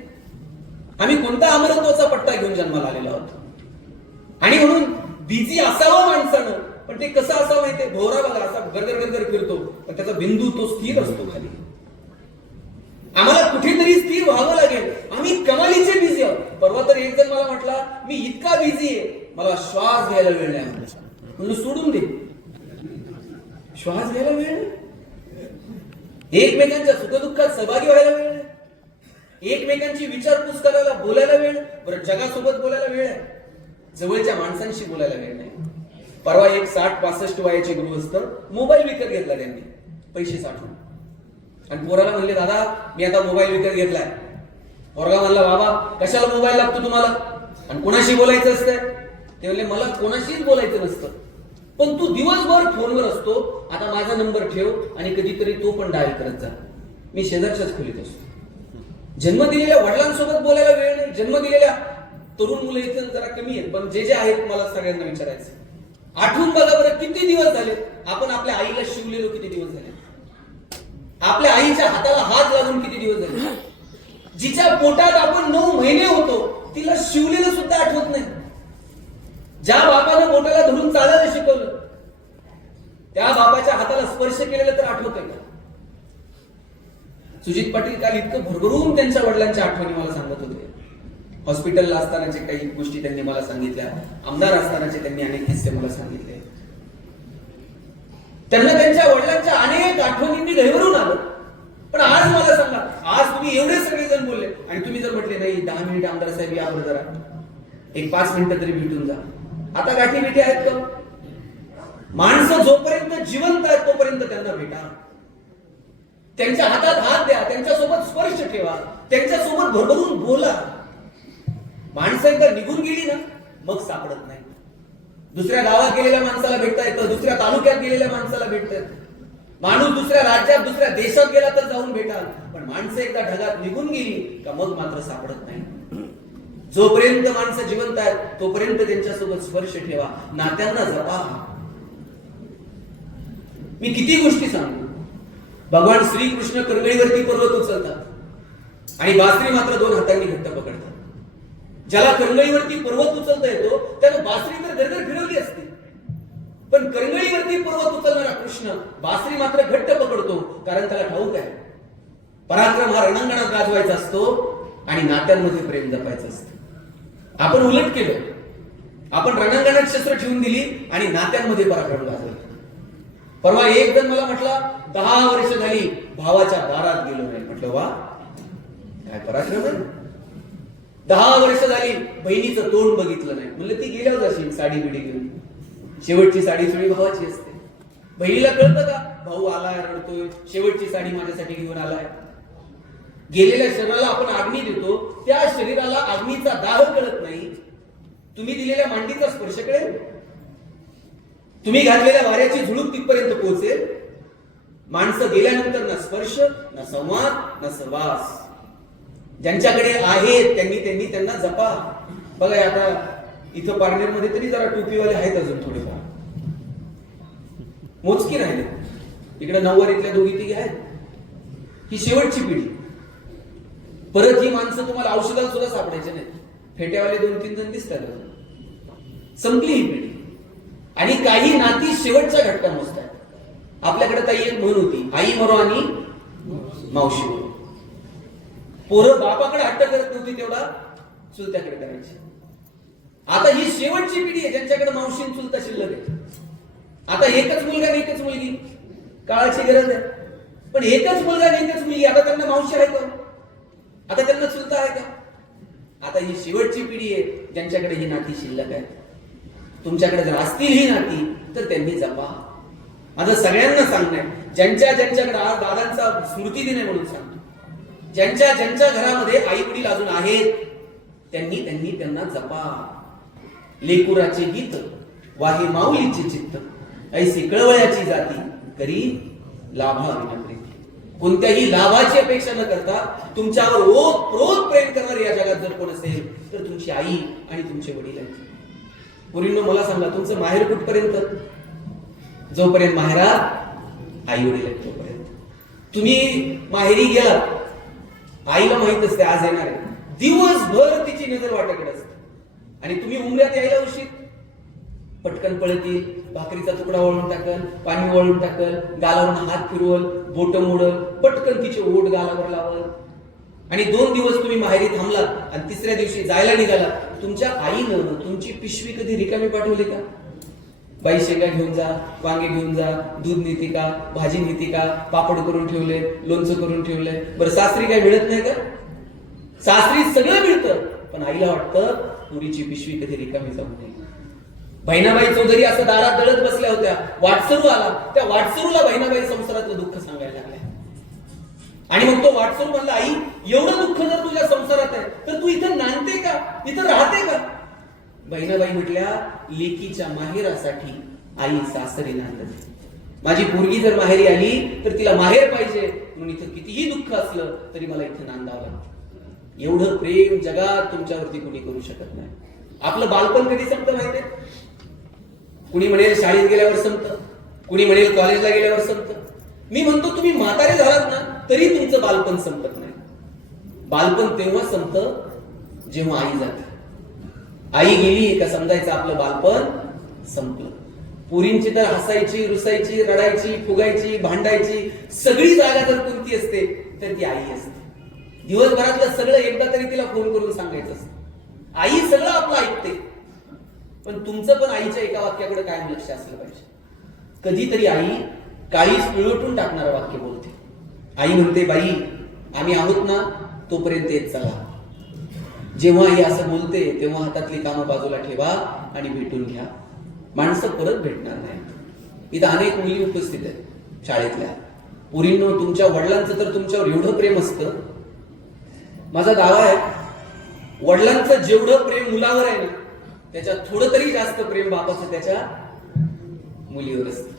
आम्ही कोणता अमरत्वाचा पट्टा घेऊन जन्माला आलेलो आहोत? आणि म्हणून बिझी असावं माणसानं, पण ते कसं असावं माहितीये? भोवरा बघा असा गरगर गरगर फिरतो, पण त्याचा बिंदू तो स्थिर असतो खाली. आम्हाला कुठेतरी स्थिर व्हावं लागेल. आम्ही कमालीचे बिझी आहोत. परवा तर एक जण मला म्हटला, मी इतका बिझी आहे, मला श्वास घ्यायला वेळ नाही. म्हणून सोडून दे, श्वास घ्यायला वेळ नाही, एकमेकांच्या सुखदुःखात सहभागी व्हायला वेळ नाही, एकमेकांची विचारपूस करायला, बोलायला वेळ. बरं, जगासोबत बोलायला वेळ आहे, जवळच्या माणसांशी बोलायला वेळ नाही. परवा एक 60-65 वयाचे गृहस्थ मोबाईल विकत घेतला त्यांनी पैसे साठवून, आणि पोराला म्हणले, दादा मी आता मोबाईल विकत घेतलाय. पोरगा म्हणला, बाबा कशाला मोबाईल लागतो तुम्हाला, आणि कोणाशी बोलायचं असतंय? ते म्हणले, मला कोणाशीच बोलायचं नसतं, पण तू दिवसभर फोनवर असतो. आता माझा नंबर ठेव आणि कधीतरी तो पण डायल करत जा. मी शेजारच्याच खोलीत असतो. जन्म दिलेल्या वडिलांसोबत बोलायला वेळ नाही. जन्म दिलेल्या तरुण मुलं इथे जरा कमी आहेत, पण जे आहेत मला सगळ्यांना विचारायचं, आठवून बघा बरं, किती दिवस झाले आपण आपल्या आईला शिवलेलो? किती दिवस झाले? आपल्या आईच्या हाताला हात लागून किती दिवस झाले? जिच्या पोटात आपण 9 महिने होतो तिला शिवलेलं सुद्धा आठवत नाही. ज्या बापानं बोटाला धरून चालायला शिकवलं त्या बापाच्या हाताला स्पर्श केलेला तर आठवतंय का? सुजित पाटील काल इतकं भरभरून त्यांच्या वडिलांच्या आठवणी मला सांगत होते. हॉस्पिटलला असतानाचे काही गोष्टी त्यांनी मला सांगितल्या, आमदार असतानाचे त्यांनी अनेक किस्से मला सांगितले. त्यांना त्यांच्या वडिलांच्या अनेक आठवणींनी घरवरून आलं. पण आज मला सांगा, आज तुम्ही एवढे सगळेजण बोलले आणि तुम्ही जर म्हटले नाही 10 मिनिट आमदार साहेब यावर जरा एक 5 मिनिटं तरी भेटून जा, आता गाठी भेटी आहेत का? माणसं जोपर्यंत जिवंत आहेत तोपर्यंत त्यांना भेटा, त्यांच्या हातात हात द्या, त्यांच्यासोबत स्पर्श ठेवा, त्यांच्यासोबत भरभरून बोला. माणसं एकदा निघून गेली ना मग सापडत नाही. दुसऱ्या गावात गेलेल्या माणसाला भेटता येतं, दुसऱ्या तालुक्यात गेलेल्या माणसाला भेटतं. माणूस दुसऱ्या राज्यात, दुसऱ्या देशात गेला तर जाऊन भेटाल, पण माणसं एकदा ढगात निघून गेली का मग मात्र सापडत नाही. जोपर्यंत माणसं जिवंत आहेत तोपर्यंत त्यांच्यासोबत स्पर्श ठेवा, नात्यांना जपा. मी किती गोष्टी सांगू. भगवान श्रीकृष्ण करगळीवरती पर्वत उचलतात आणि बासरी मात्र 2 हातांनी घट्ट पकडतात. ज्याला करंगळीवरती पर्वत उचलता येतो त्यानं बासरी तर गरगर फिरवली असती, पण करंगळीवरती पर्वत उचलणारा कृष्ण बासरी मात्र घट्ट पकडतो, कारण त्याला ठाऊक आहे पराक्रम हा रणांगणात गाजवायचा असतो आणि नात्यांमध्ये प्रेम जपायचं असतं. आपण उलट केलं, आपण रणांगणात शस्त्र ठेवून दिली आणि नात्यांमध्ये पराक्रम गाजवला. परवा एक जण मला म्हटला 10 वर्ष झाली भावाच्या दारात गेलो नाही. म्हटलं वा, काय पराक्रम आहे. 10 वर्ष झाली बहिणीचं तोंड बघितलं नाही. म्हणलं ती गेल्यावर जाशील साडी बिडी घेऊन, शेवटची साडी सगळी भावाची असते. बहिणीला कळतं का भाऊ आलाय, रडतोय, शेवटची साडी माझ्यासाठी घेऊन आलाय. गेलेल्या शरीराला आपण अग्नी देतो, त्या शरीराला अग्नीचा दाह कळत नाही. तुम्ही दिलेल्या मांडीचा स्पर्श कळेल, तुम्ही घातलेल्या वाऱ्याची झुळूक तिथपर्यंत पोहोचेल. माणसं गेल्यानंतर ना स्पर्श, ना संवाद, ना सहवास. ज्यांच्याकडे आहेत त्यांनी त्यांना जपा. बघा आता इथं पारनेरमध्ये तरी जरा टोपीवाले आहेत अजून थोडेफार, मोजकी राहिले. इकडे नऊवारीतल्या 2-3 आहेत. ही शेवटची पिढी. परत ही माणसं तुम्हाला औषधाला सुद्धा सापडायचे नाही. फेट्यावाले 2-3 जण दिसतात. संपली ही पिढी. आणि काही नाती शेवटच्या घटका मोजतात. आपल्याकडे ताई एक म्हण होती, आई मरो आणि मावशी मरो. पोरं बापाकडे हट्ट करत नव्हती तेवढा चुलत्याकडे करायची. आता ही शेवटची पिढी आहे ज्यांच्याकडे मावशी आणि चुलता शिल्लक आहे. आता एकच मुलगा आणि एकच मुलगी, काळाची गरज आहे. पण एकच मुलगा आणि एकच मुलगी, आता त्यांना मावशी आहे का? आता त्यांना चुलता आहे का? आता ही शेवटची पिढी आहे ज्यांच्याकडे ही नाती शिल्लक आहे. तुमच्याकडे जर असतील ही नाती तर त्यांनी जपा. माझं सगळ्यांना सांगणं आहे, ज्यांच्याकडे आज दादांचा स्मृती दिन आहे म्हणून सांगतो, ज्यांच्या घरामध्ये आई वडील अजून आहेत त्यांना जपा. लेकुराचे गीत वाहे माऊलीचे चित्त, ऐसी कळवळ्याची जाती करी लाभा विनम्रित. कोणत्याही लाभाची अपेक्षा न करता तुमच्यावर ओतप्रोत प्रेम करणारे या जगात जर कोण असेल तर तुमची आई आणि तुमचे वडील आहेत. पूर्वीनो मला सांगा, तुमचं माहेर कुठपर्यंत? जोपर्यंत माहेरात आई वडील आहेत तोपर्यंत. तुम्ही माहेरी गेलात, आईला माहित असते आज येणार आहे. दिवसभर तिची नजर वाटाकडे असते आणि तुम्ही उमऱ्यात यायला उशीर. पटकन पळतील, भाकरीचा तुकडा वळून टाकल, पाणी वळून टाकल, गालावरून हात फिरवल, बोट मोडल, पटकन तिचे ओठ गालावर लावल. आणि 2 दिवस तुम्ही माहेरी थांबलात आणि 3ऱ्या दिवशी जायला निघाला. तुमच्या आईनं तुमची पिशवी कधी रिकामी पाठवली का? बाई शेंगा घेऊन जा, वांगे घेऊन जा, दूध नेते का, भाजी नेते का, पापड करून ठेवले, लोणचं करून ठेवले. बरं सासरी काय मिळत नाही का? सासरी सगळं मिळतं, पण आईला वाटतं पुरीची पिशवी कधी रिकामी जाऊ नये. बहिणाबाई चौधरी असं दारात दळत बसल्या होत्या, वाटसरू आला. त्या वाटसरूला बहिणाबाई संसारातलं दुःख सांगायला लागल्या. आणि मग तो वाटसरू म्हणला, आई एवढं दुःख जर तुझ्या संसारात आहे तर तू इथं नांदते का, इथं राहते का? बहिणाबाई म्हटल्या, लेकीच्या माहेरासाठी आई सासरी नांदते. माझी पोरगी जर माहेरी आली तर तिला माहेर पाहिजे, म्हणून इथं कितीही दुःख असलं तरी मला इथं नांदावं लागतं. एवढं प्रेम जगात तुमच्यावरती कुणी करू शकत नाही. आपलं बालपण कधी संपतं माहितीये? कुणी म्हणेल शाळेत गेल्यावर संपतं, कुणी म्हणेल कॉलेजला गेल्यावर संपतं. मी म्हणतो तुम्ही म्हातारे झालात ना तरी तुमचं बालपण संपत नाही. बालपण तेव्हा संपतं जेव्हा आई जाते. आई गेली का समजायचं आपलं बालपण संपलं. पुरींची तर हसायची, रुसायची, रडायची, फुगायची, भांडायची सगळी जागा जर कोणती असते तर ती आई असते. दिवसभरातलं सगळं एकदा तरी तिला फोन करून सांगायचं असतं. आई सगळं आपलं ऐकते. पण तुमचं पण आईच्या एका वाक्याकडे कायम लक्ष असलं पाहिजे. कधीतरी आई काळीच पिळवटून टाकणारं वाक्य बोलते. आई म्हणते, बाई आम्ही आहोत ना तोपर्यंत येत चला. जेव्हा आई असं बोलते तेव्हा हातातली कामं बाजूला ठेवा आणि भेटून घ्या. माणसं परत भेटणार नाही. इथं अनेक मुली उपस्थित आहेत शाळेतल्या. पुरींनो, तुमच्या वडिलांचं तर तुमच्यावर एवढं प्रेम असतं. माझा दावा आहे, वडिलांचं जेवढं प्रेम मुलावर आहे ना त्याच्यात थोडं तरी जास्त प्रेम बापाचं त्याच्या मुलीवर असतं.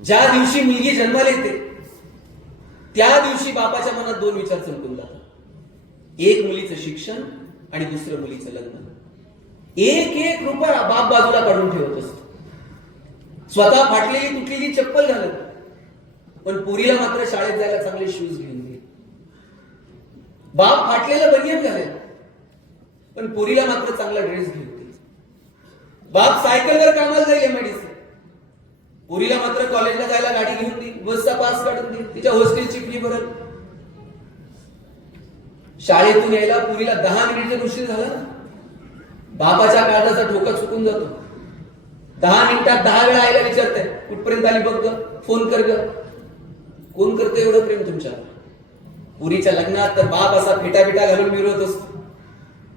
ज्या दिवशी मुलगी जन्माला येते त्या दिवशी बापाच्या मनात 2 विचार चमकून जातात. एक मुलीचं शिक्षण आणि दुसरं मुलीचं लग्न. एक एक रुपया बाप बाजूला काढून ठेवत असतो. स्वतः फाटलेली तुटलेली चप्पल घालत, पण पोरीला मात्र शाळेत जायला चांगले शूज घेऊन दे. बाप फाटलेलं बनियन घालेल, पण पोरीला मात्र चांगला ड्रेस घेऊन दे. बाप सायकलवर कामाला जाईल एमआयडीसी, पोरीला मात्र कॉलेजला जायला गाडी घेऊन दे, बसचा पास काढून दे, तिच्या हॉस्टेलची फी भरल. शाळेतून यायला पोरीला 10 मिनिट उशीर झाला ना, बापाच्या काळजाचा ठोका चुकून जातो. 10 मिनिटात 10 वेळा आईला विचारताय कुठपर्यंत आली बघ ग, फोन कर ग. कोण करतं एवढं प्रेम तुमच्या? पुरीच्या लग्नात तर बाप असा फेटा घालून मिरवत असतो.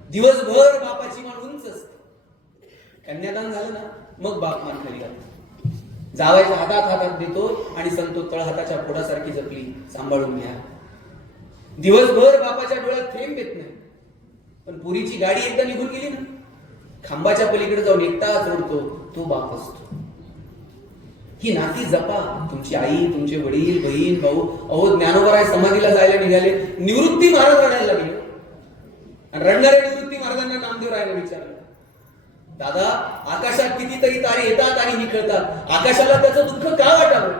दिवसभर बापाची मान उंच असते. कन्यादान झालं ना, मग बाप मान खाली घालतो. जावायच्या हातात देतो आणि सांगतो तळहाताच्या फोडासारखी जपली, सांभाळून घ्या. दिवसभर बापाच्या डोळ्यात थेंब येत नाही, पण पुरीची गाडी एकदा निघून गेली ना, खांबाच्या पलीकडे जाऊन एकटाच रडतो तो बाप असतो. ही नाती जपा. तुमची आई, तुमचे वडील, बहीण, भाऊ. अहो ज्ञानोबराय समाधीला जायला निघाले, निवृत्ती महाराज रडायला लागले. आणि रडणाऱ्या निवृत्ती महाराजांना नामदेव राहायला विचारलं, दादा आकाशात कितीतरी तारे येतात आणि निखळतात, आकाशाला त्याचं दुःख का वाटावं?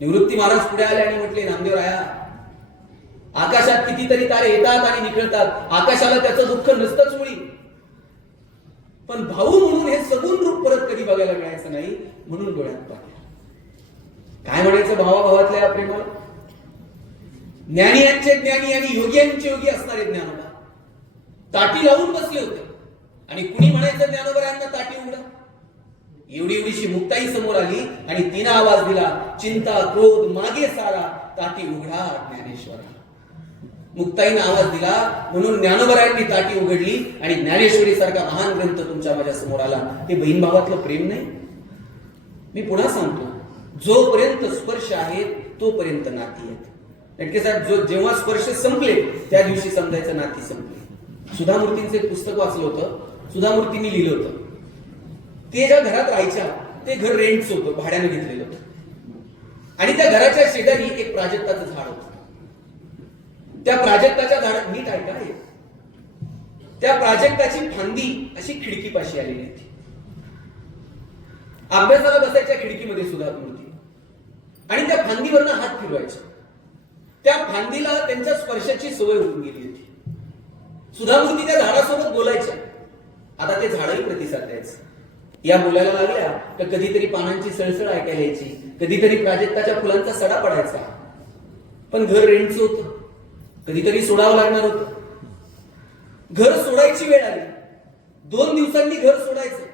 निवृत्ती महाराज पुढे आले आणि म्हटले, नामदेव राया, आकाशात कितीतरी तारे येतात आणि निखळतात, आकाशाला त्याचं दुःख नसतंच मुळी, पण भाऊ म्हणून हे सगुण रूप परत कधी बघायला मिळायचं नाही, म्हणून डोळ्यात पाहिलं. काय म्हणायचं भावाभावातल्या या प्रेमाला? ज्ञानियांचे ज्ञानी आणि योग्यांचे योगी असणारे ज्ञानोबा ताटी लावून बसले होते, आणि कुणी म्हणायचं ज्ञानोबरायांना ताटी उघडा. एवढीशी मुक्ताई समोर आली आणि तिनं आवाज दिला, चिंता क्रोध मागे सारा, ताटी उघडा ज्ञानेश्वरा. मुक्ताईनं आवाज दिला म्हणून ज्ञानोबरायांनी ताटी उघडली आणि ज्ञानेश्वरी सारखा महान ग्रंथ तुमच्या माझ्या समोर आला. हे बहीण भावातलं प्रेम नाही? मी पुन्हा सांगतो, जोपर्यंत स्पर्श आहे तोपर्यंत नाती आहेत. नेटके साहेब, जेव्हा स्पर्श संपले त्या दिवशी समजायचं नाती संपले. सुधामूर्तींचं एक पुस्तक वाचलं होतं. सुधामूर्तींनी लिहिलं होतं, ते ज्या घरात राहायच्या ते घर रेंटचं होतं, भाड्याने घेतलेलं होतं, आणि त्या घराच्या शेजारी एक प्राजक्ताचं झाड होतं. त्या प्राजक्ताच्या झाडात नीट ऐका, त्या प्राजक्ताची फांदी अशी खिडकीपाशी आलेली होती. अभ्यासाला बसायच्या खिडकीमध्ये सुधामूर्ती, आणि त्या फांदीवरनं हात फिरवायचे. त्या फांदीला त्यांच्या स्पर्शाची सवय होऊन गेली होती. सुधामूर्ती त्या झाडासोबत बोलायच्या. आता ते झाडही प्रतिसाद द्यायचं. या बोलायला लागल्या तर कधीतरी पानांची सळसळ ऐकायला यायची, कधीतरी प्राजक्ताच्या फुलांचा सडा पडायचा. पण घर रेंटचं होतं, कधीतरी सोडावं लागणार होतं. घर सोडायची वेळ आली. 2 दिवसांनी घर सोडायचं.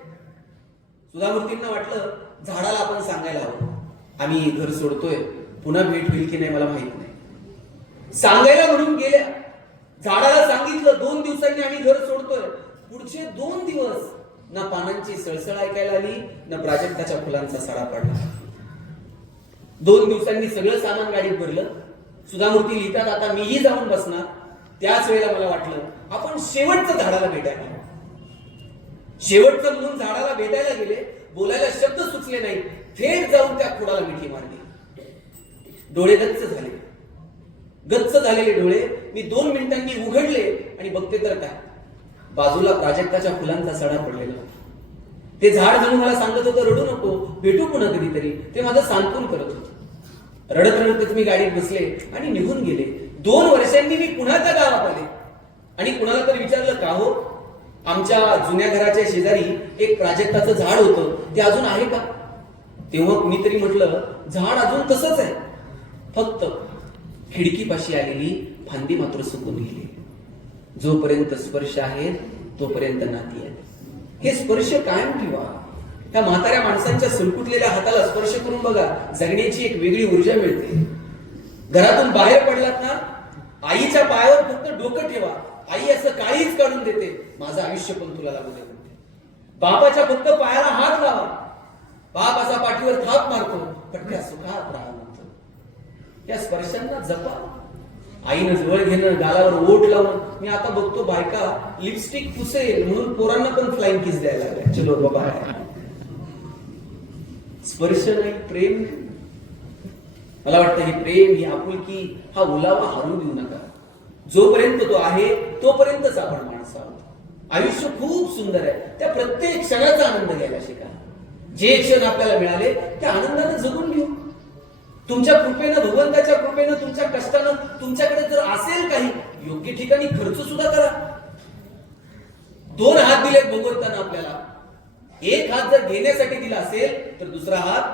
सुधामूर्तींना वाटलं झाडाला आपण सांगायला हवं, आम्ही घर सोडतोय, पुन्हा भेट होईल की नाही मला माहित नाही. सांगायला म्हणून गेल्या. झाडाला सांगितलं 2 दिवसांनी आम्ही घर सोडतोय. पुढचे 2 दिवस ना पानांची सळसळ ऐकायला आली, ना प्राजक्ताच्या फुलांचा सडा पडला. 2 दिवसांनी सगळं सामान गाडीत भरलं. सुधामूर्ती लिहितात, आता मीही जाऊन बसणार. त्याच वेळेला मला वाटलं आपण शेवटचं झाडाला भेटायला. शेवटचं म्हणून झाडाला भेटायला गेले. बोलायला शब्द सुचले नाही. थेट जाऊन त्या खोडाला मिठी मारली. डोळे गच्च झाले. गच्च झालेले डोळे मी 2 मिनिटांनी उघडले आणि बघते तर काय, बाजूला प्राजक्ताच्या फुलांचा सडा पडलेला. ते झाड जणू मला सांगत होतं, रडू नको, भेटू पुन्हा कधीतरी. ते माझं सांत्वन करत होतं. रडत रडतच मी गाडीत बसले आणि निघून गेले. 2 वर्षांनी मी पुन्हा त्या गावात आले आणि कुणाला तरी विचारलं, का हो, आमच्या जुन्या घराच्या शेजारी एक प्राजक्ताचं झाड होतं, ते अजून आहे का? तेव्हा कुणीतरी म्हटलं, झाड अजून तसंच आहे, फक्त खिडकीपाशी आलेली फांदी मात्र सुकून गेली. जोपर्यंत स्पर्श आहे तोपर्यंत नाती आहेत. हे स्पर्श कायम ठेवा. त्या म्हाताऱ्या माणसांच्या सुलकुटलेल्या हाताला स्पर्श करून बघा, जगण्याची एक वेगळी ऊर्जा मिळते. घरातून बाहेर पडलात ना, आईच्या पायावर फक्त डोकं ठेवा. आई असं काळीच काढून देते, माझं आयुष्य पण तुला लागू दे म्हणते. बापाच्या फक्त पायाला हात लावा, बाप असा पाठीवर थाप मारतो, पटक्या सुखात राहा म्हणतो. या स्पर्शांना जपा. आईनं जवळ घेणं, गालावर ओठ लावून. मी आता बघतो बायका लिपस्टिक पुसेल म्हणून पोरांना पण फ्लाइंग किस द्यायला लागल्या. चलो बाबा, स्पर्श नाही, प्रेम. मला वाटतं हे प्रेम, ही आपुलकी, हा ओलावा हरू देऊ नका. जोपर्यंत तो आहे तोपर्यंतच आपण माणसं आहोत. आयुष्य खूप सुंदर आहे. त्या प्रत्येक क्षणाचा आनंद घ्यायला शिका. जे क्षण आपल्याला मिळाले त्या आनंदाने जगून घेऊ. तुमच्या कृपेनं, भगवंताच्या कृपेनं, तुमच्या कष्टानं तुमच्याकडे जर असेल काही, योग्य ठिकाणी खर्च सुद्धा करा. 2 हात दिलेत भगवंतानं आपल्याला. एक हात जर घेण्यासाठी दिला असेल तर दुसरा हात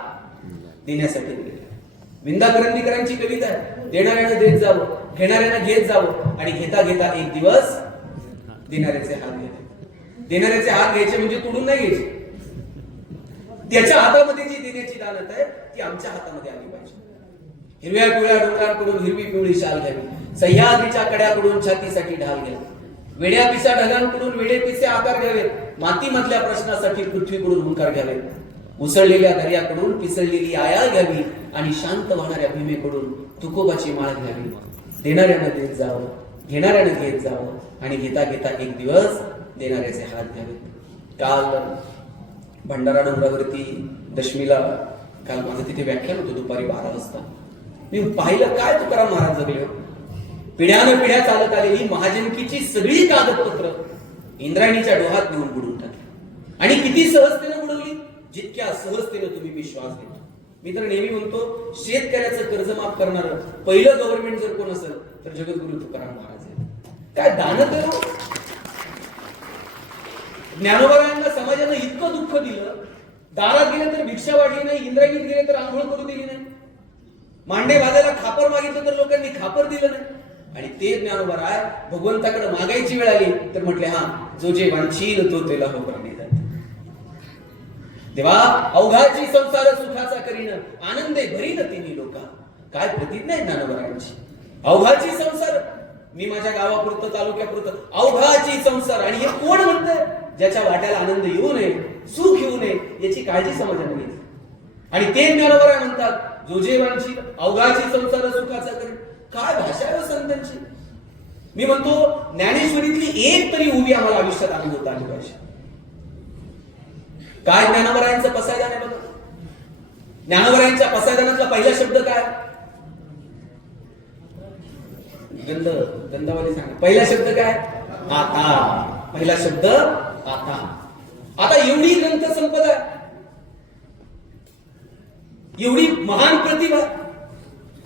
देण्यासाठी दिला. विंदा करंदीकरांची कविता आहे, देणाऱ्यानं देत जावं, घेणाऱ्यानं घेत जावं, आणि घेता घेता एक दिवस देणाऱ्याचे हात घ्यायचे. देणाऱ्याचे हात घ्यायचे म्हणजे तोडून नाही घ्यायचे. त्याच्या हातामध्ये जी देण्याची दानत आहे ती आमच्या हातामध्ये आली पाहिजे. हिरव्या पिवळ्या डोंगरांकडून हिरवी पिवळी शाल घ्यावी, सह्याद्रीच्या कड्याकडून छातीसाठी ढाल घ्यावी, वेड्या पिसा ढगांकडून वेडे पिसे आकार घ्यावेत, मातीमधल्या प्रश्नासाठी पृथ्वीकडून हुंकार घ्यावेत, उसळलेल्या दर्याकडून पिसळलेली आयाळ घ्यावी, आणि शांत वाहणाऱ्या भीमेकडून तुकोबाची माळ घ्यावी. देणाऱ्यानं देत जावं, घेणाऱ्यानं घेत जावं, आणि घेता घेता एक दिवस देणाऱ्याचे हात घ्यावेत. काल भंडारा डोंगरावरती दशमीला काल माझं तिथे व्याख्यान होतं दुपारी 12 वाजता. मी पाहिलं काय तुकाराम महाराज जगले. पिढ्यानं पिढ्या चालत आलेली महाजनकीची सगळी कागदपत्र इंद्रायणीच्या डोहात नेऊन बुडून टाकली. आणि किती सहजतेने बुडवली, जितक्या सहजतेने तुम्ही विश्वास देतो. मी तर नेहमी म्हणतो, शेतकऱ्याचं कर्ज माफ करणारं पहिलं गव्हर्नमेंट जर कोण असेल तर जगद्गुरु तुकाराम महाराज आहे. काय दान देऊ. ज्ञानोबारायांना समाजानं इतकं दुःख दिलं, दारात गेले तर भिक्षा वाढली नाही, इंद्रायणीत गेले तर आंघोळ करू दिली नाही, मांडे बाजायला खापर मागितलं तर लोकांनी खापर दिलं नाही. आणि ते ज्ञानोबाराय भगवंताकडे मागायची वेळ आली तर म्हटले, हा जो जे वांछील तो तेला हो करणे जात. देवा अवघाची संसार सुखाचा करीन, आनंदे भरीन तिन्ही लोका. काय प्रतिज्ञा आहे ज्ञानोबारायांची. अवघाची संसार, मी माझ्या गावापुरतं तालुक्यापुरतं अवघाची संसार. आणि हे कोण म्हणतंय? ज्याच्या वाट्याला आनंद येऊ नये, सुख येऊ नये याची काळजी समाजाने घेतली. आणि ते ज्ञानोबराय म्हणतात, जो जे वांछील अवघाची संसार सुखाचा करीन. काय भाषा आहे संतांची. मी म्हणतो ज्ञानेश्वरीतली एक तरी उभी आम्हाला आयुष्यात अनुभवता आली पाहिजे. काय ज्ञानोबरायांचं पसायदान आहे बघा. ज्ञानोबरायांच्या पसायदानातला पहिला शब्द काय? गंधावाली सांगा. पहिला शब्द काय? आता. पहिला शब्द आता. आता एवढी ग्रंथ संपदा, एवढी महान प्रतिभा,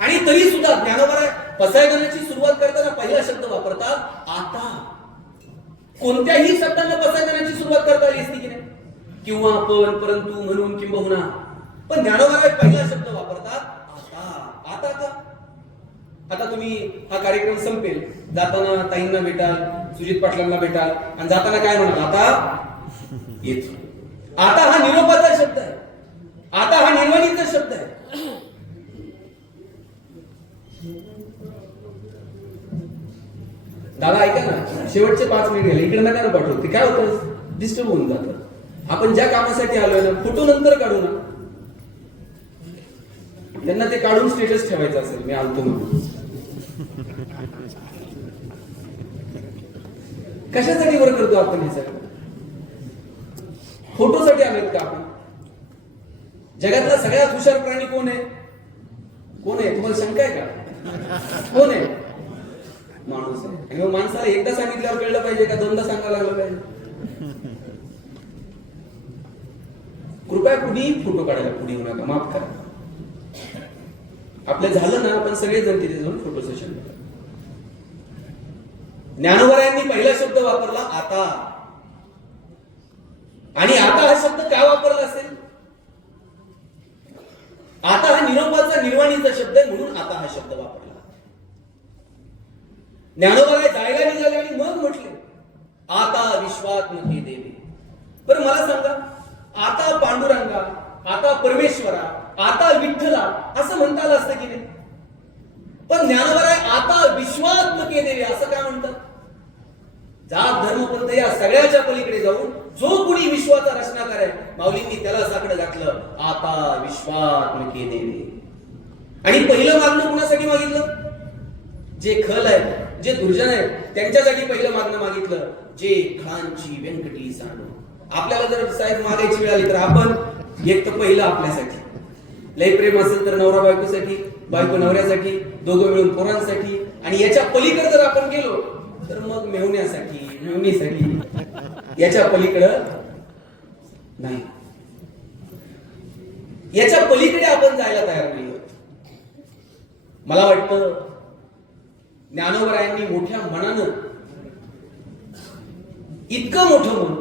आणि तरी सुद्धा ज्ञानोबराय पसायदानाची सुरुवात करताना पहिला शब्द वापरतात आता. कोणत्याही शब्दांना पसायदानाची सुरुवात करता आली असती की नाही, किंवा पण, परंतु, म्हणून, किंबहुना. पण ज्ञानोबराय पहिला शब्द वापरतात आता. आता का? आता तुम्ही हा कार्यक्रम संपेल, जाताना ताईंना भेटाल, सुजित पाटलांना भेटाल, आणि जाताना काय म्हणाल? आता येतो. आता हा निरोपाचा शब्द आहे. आता हा निर्वाणीचा शब्द आहे. दादा ऐका ना, शेवटचे 5 मिनिट गेले, इकडे नका ना पाठवू. ते काय होतं, डिस्टर्ब होऊन जातं. आपण ज्या कामासाठी आलोय ना, फोटो नंतर काढू ना. त्यांना ते काढून स्टेटस ठेवायचं असेल, मी आलतो म्हणून. कशासाठी वर करतो आपण हे सगळं? फोटोसाठी आलेत का आपण? जगातला सगळ्यात हुशार प्राणी कोण आहे? कोण आहे? तुम्हाला शंका आहे का? कोण आहे? माणूस आहे. आणि मग माणसाला एकदा सांगितल्यावर कळलं पाहिजे का 2दा सांगायला लागलं पाहिजे? कृपया कुणीही फोटो काढायला पुढे येऊ नका, माफ करा. आपलं झालं ना, आपण सगळेजण तिथे जाऊन फोटो सेशन करा. ज्ञानोबरायांनी पहिला शब्द वापरला आता. आणि आता हा शब्द का वापरला असेल? आता हा निरोपाचा, निर्वाणीचा शब्द आहे, म्हणून आता हा शब्द वापरला. ज्ञानोबराय जायला निघाले आणि मग म्हटले, आता विश्वात्मके देवे. बरं मला सांगा, आता पांडुरंगा, आता परमेश्वरा, आता विठ्ठला असं म्हणता आलं असतं की नाही? पण ज्ञानोबराय आता विश्वात्मके देवे असं काय म्हणतात? जात धर्म पंथ या सगळ्याच्या पलीकडे जाऊन जो कुणी विश्वाचा रचनाकार आहे, माऊलींनी त्याला साकडं घातलं, आता विश्वात्मके देवे. आणि पहिलं मागणं कुणासाठी मागितलं? जे खल आहे, जे दुर्जन आहे त्यांच्यासाठी पहिलं मागणं मागितलं, जे खळांची व्यंकटी सांडू. आपल्याला जर साहेब मागायची वेळ आली तर आपण एक तर पहिलं आपल्यासाठी, लय प्रेम असेल तर नवरा बायकोसाठी, बायको नवऱ्यासाठी, दोघं मिळून पोरांसाठी, आणि याच्या पलीकडे जर आपण गेलो तर मग मेवण्यासाठी याच्या पलीकडं नाही, याच्या पलीकडे आपण जायला तयार नाही आहोत. मला वाटतं ज्ञानोबरायांनी मोठ्या मनानं, इतकं मोठं मन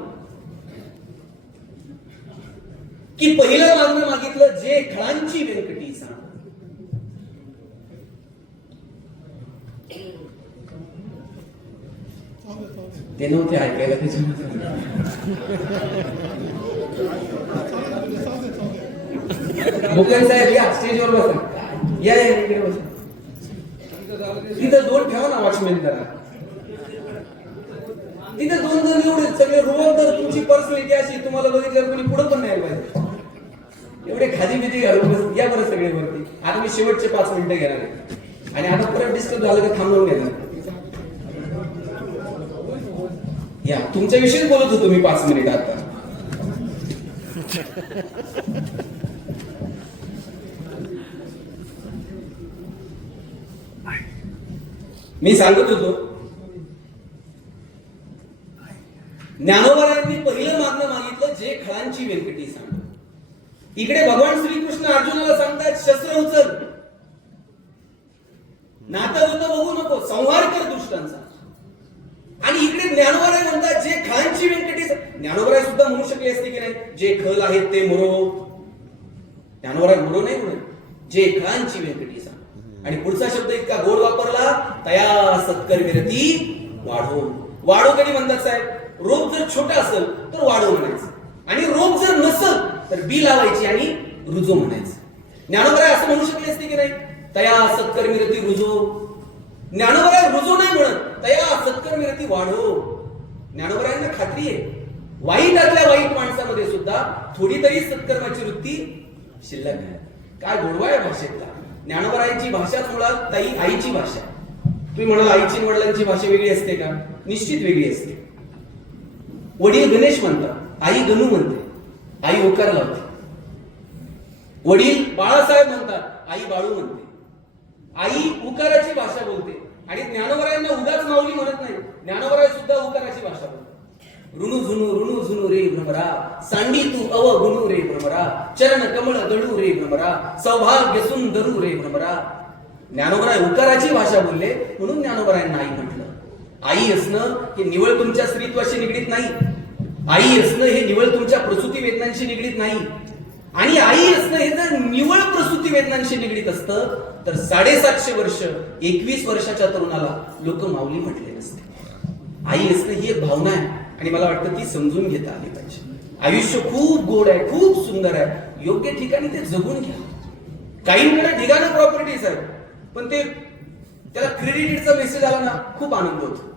की पहिलं मागणं मागितलं, जे खळांची व्यंकटी सांग. ते नव्हते ऐकायला त्याच्यामध्ये. मुकेश साहेब या स्टेजवर बसा, या इकडे बसा. तिथं दोन ठेवा ना वॉचमॅन करा. तिथे दोन एवढे सगळे रुबाबदार, तुमची पर्सनॅलिटी अशी, तुम्हाला बघितल्यावर कोणी पुढे पण नाही पाहिजे. एवढे खादी बिदी घालून या बरं सगळे वरती. आता मी शेवटचे 5 मिनिटं घेणार आहे आणि आता परत डिस्टर्ब झालं तर थांबवून घेणार. या तुमच्याविषयीच बोलत होतो मी 5 मिनिट. आता मी सांगत होतो ज्ञानोबरायांनी पहिलं मागणं मागितलं, जे खळांची व्यंकटी सांग. इकडे भगवान श्रीकृष्ण अर्जुनाला सांगतात, शस्त्र उचल, नातं होतं बघू नको, संहार कर दुष्टांचा. आणि इकडे ज्ञानोबराय म्हणतात, जे खळांची व्यंकटी. ज्ञानोबराय सुद्धा म्हणू शकले असते की नाही, जे खल आहेत ते मोरो. ज्ञानोबराय मोरो नाही म्हणून, जे खळांची व्यंकटी सांग. आणि पुढचा शब्द इतका गोड वापरला, तया सत्कर विरती वाढो. वाढो कधी म्हणतात साहेब? रोप जर छोटा असेल तर वाढो म्हणायचं, आणि रोप जर नसेल तर बी लावायची आणि रुजो म्हणायचं. ज्ञानोबराय असं म्हणू शकले असते की नाही, तया सत्कर विरती रुजो. ज्ञानोबराय रुजो नाही म्हणत, तया सत्कर विरती वाढो. ज्ञानोबरायांना खात्री आहे, वाईटातल्या वाईट माणसामध्ये सुद्धा थोडी तरी सत्कर्माची वृत्ती शिल्लक आहे. काय गोडवा आहे भाषेतला. ज्ञानोबरायांची भाषाच मुळात ताई आईची भाषा. तुम्ही म्हणाल आईची वडिलांची भाषा वेगळी असते का? निश्चित वेगळी असते. वडील गणेश म्हणतात, आई गणू म्हणते, आई ओकार लावते. वडील बाळासाहेब म्हणतात, आई बाळू म्हणते. आई उकाराची भाषा बोलते. आणि ज्ञानोबरायांना उगाच माऊली म्हणत नाही, ज्ञानोबराय सुद्धा उकाराची भाषा बोलते. ऋणू झुनू रे भ्रमरा, सांडी तू अव गुणू रे भ्रमरा, चरण कमळ दळू रे भ्रमरा, सौभाग्य सुंदरू रे भ्रमरा. ज्ञानोबराय उकाराची भाषा बोलले, म्हणून ज्ञानोबरायांना आई म्हटलं. आई असणं हे निवळ तुमच्या स्त्रीत्वाशी निगडीत नाही. आई असणं हे निवळ तुमच्या प्रसूती वेदनांशी निगडीत नाही. आणि आई असणं हे जर निवळ प्रसूती वेदनांशी निगडीत असतं तर 750 वर्ष 21 वर्षाच्या तरुणाला लोक माऊली म्हटले नसते. आई असणं ही एक भावना आहे आणि मला वाटतं ती समजून घेता आली पाहिजे. आयुष्य खूप गोड आहे, खूप सुंदर आहे, योग्य ठिकाणी ते जगून घ्या. काहींकडे ढिगाणं प्रॉपर्टीज आहे, पण ते त्याला क्रेडिटचा मेसेज आला ना खूप आनंद होतो,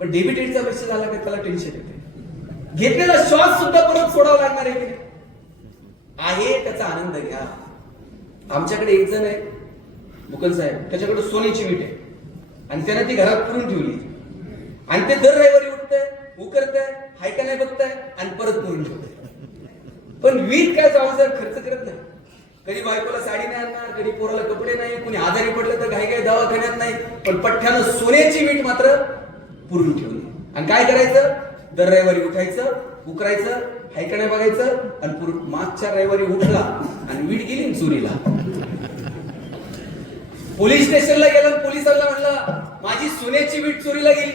पण डेबिटेडचा मेसेज आला की त्याला टेन्शन येते. घेतलेला श्वास सुद्धा परत सोडावा लागणार आहे त्याचा आनंद घ्या. आमच्याकडे एक जण आहे मुकल साहेब, त्याच्याकडे सोन्याची वीट आहे आणि त्याने ती घरात पुरून ठेवली आणि ते दर रविवारी उठतंय, उकरतंय, हाय का नाही बघताय आणि परत पुरून ठेवतंय. पण वीट काय संसार खर्च करत नाही. कधी बायकोला साडी नाही आणणार, कधी पोराला कपडे नाही, कुणी आजारी पडलं तर घाई दवाखान्यात नाही, पण पठ्ठ्यानं सोन्याची वीट मात्र पुरून ठेवली. आणि काय करायचं? दर रविवारी उठायचं, उकरायचं, हायकण्या बघायचं आणि मागच्या रविवारी उठला आणि वीट गेली चोरीला. पोलीस स्टेशनला गेला, पोलिसांना म्हणला माझी सोन्याची वीट चोरीला गेली.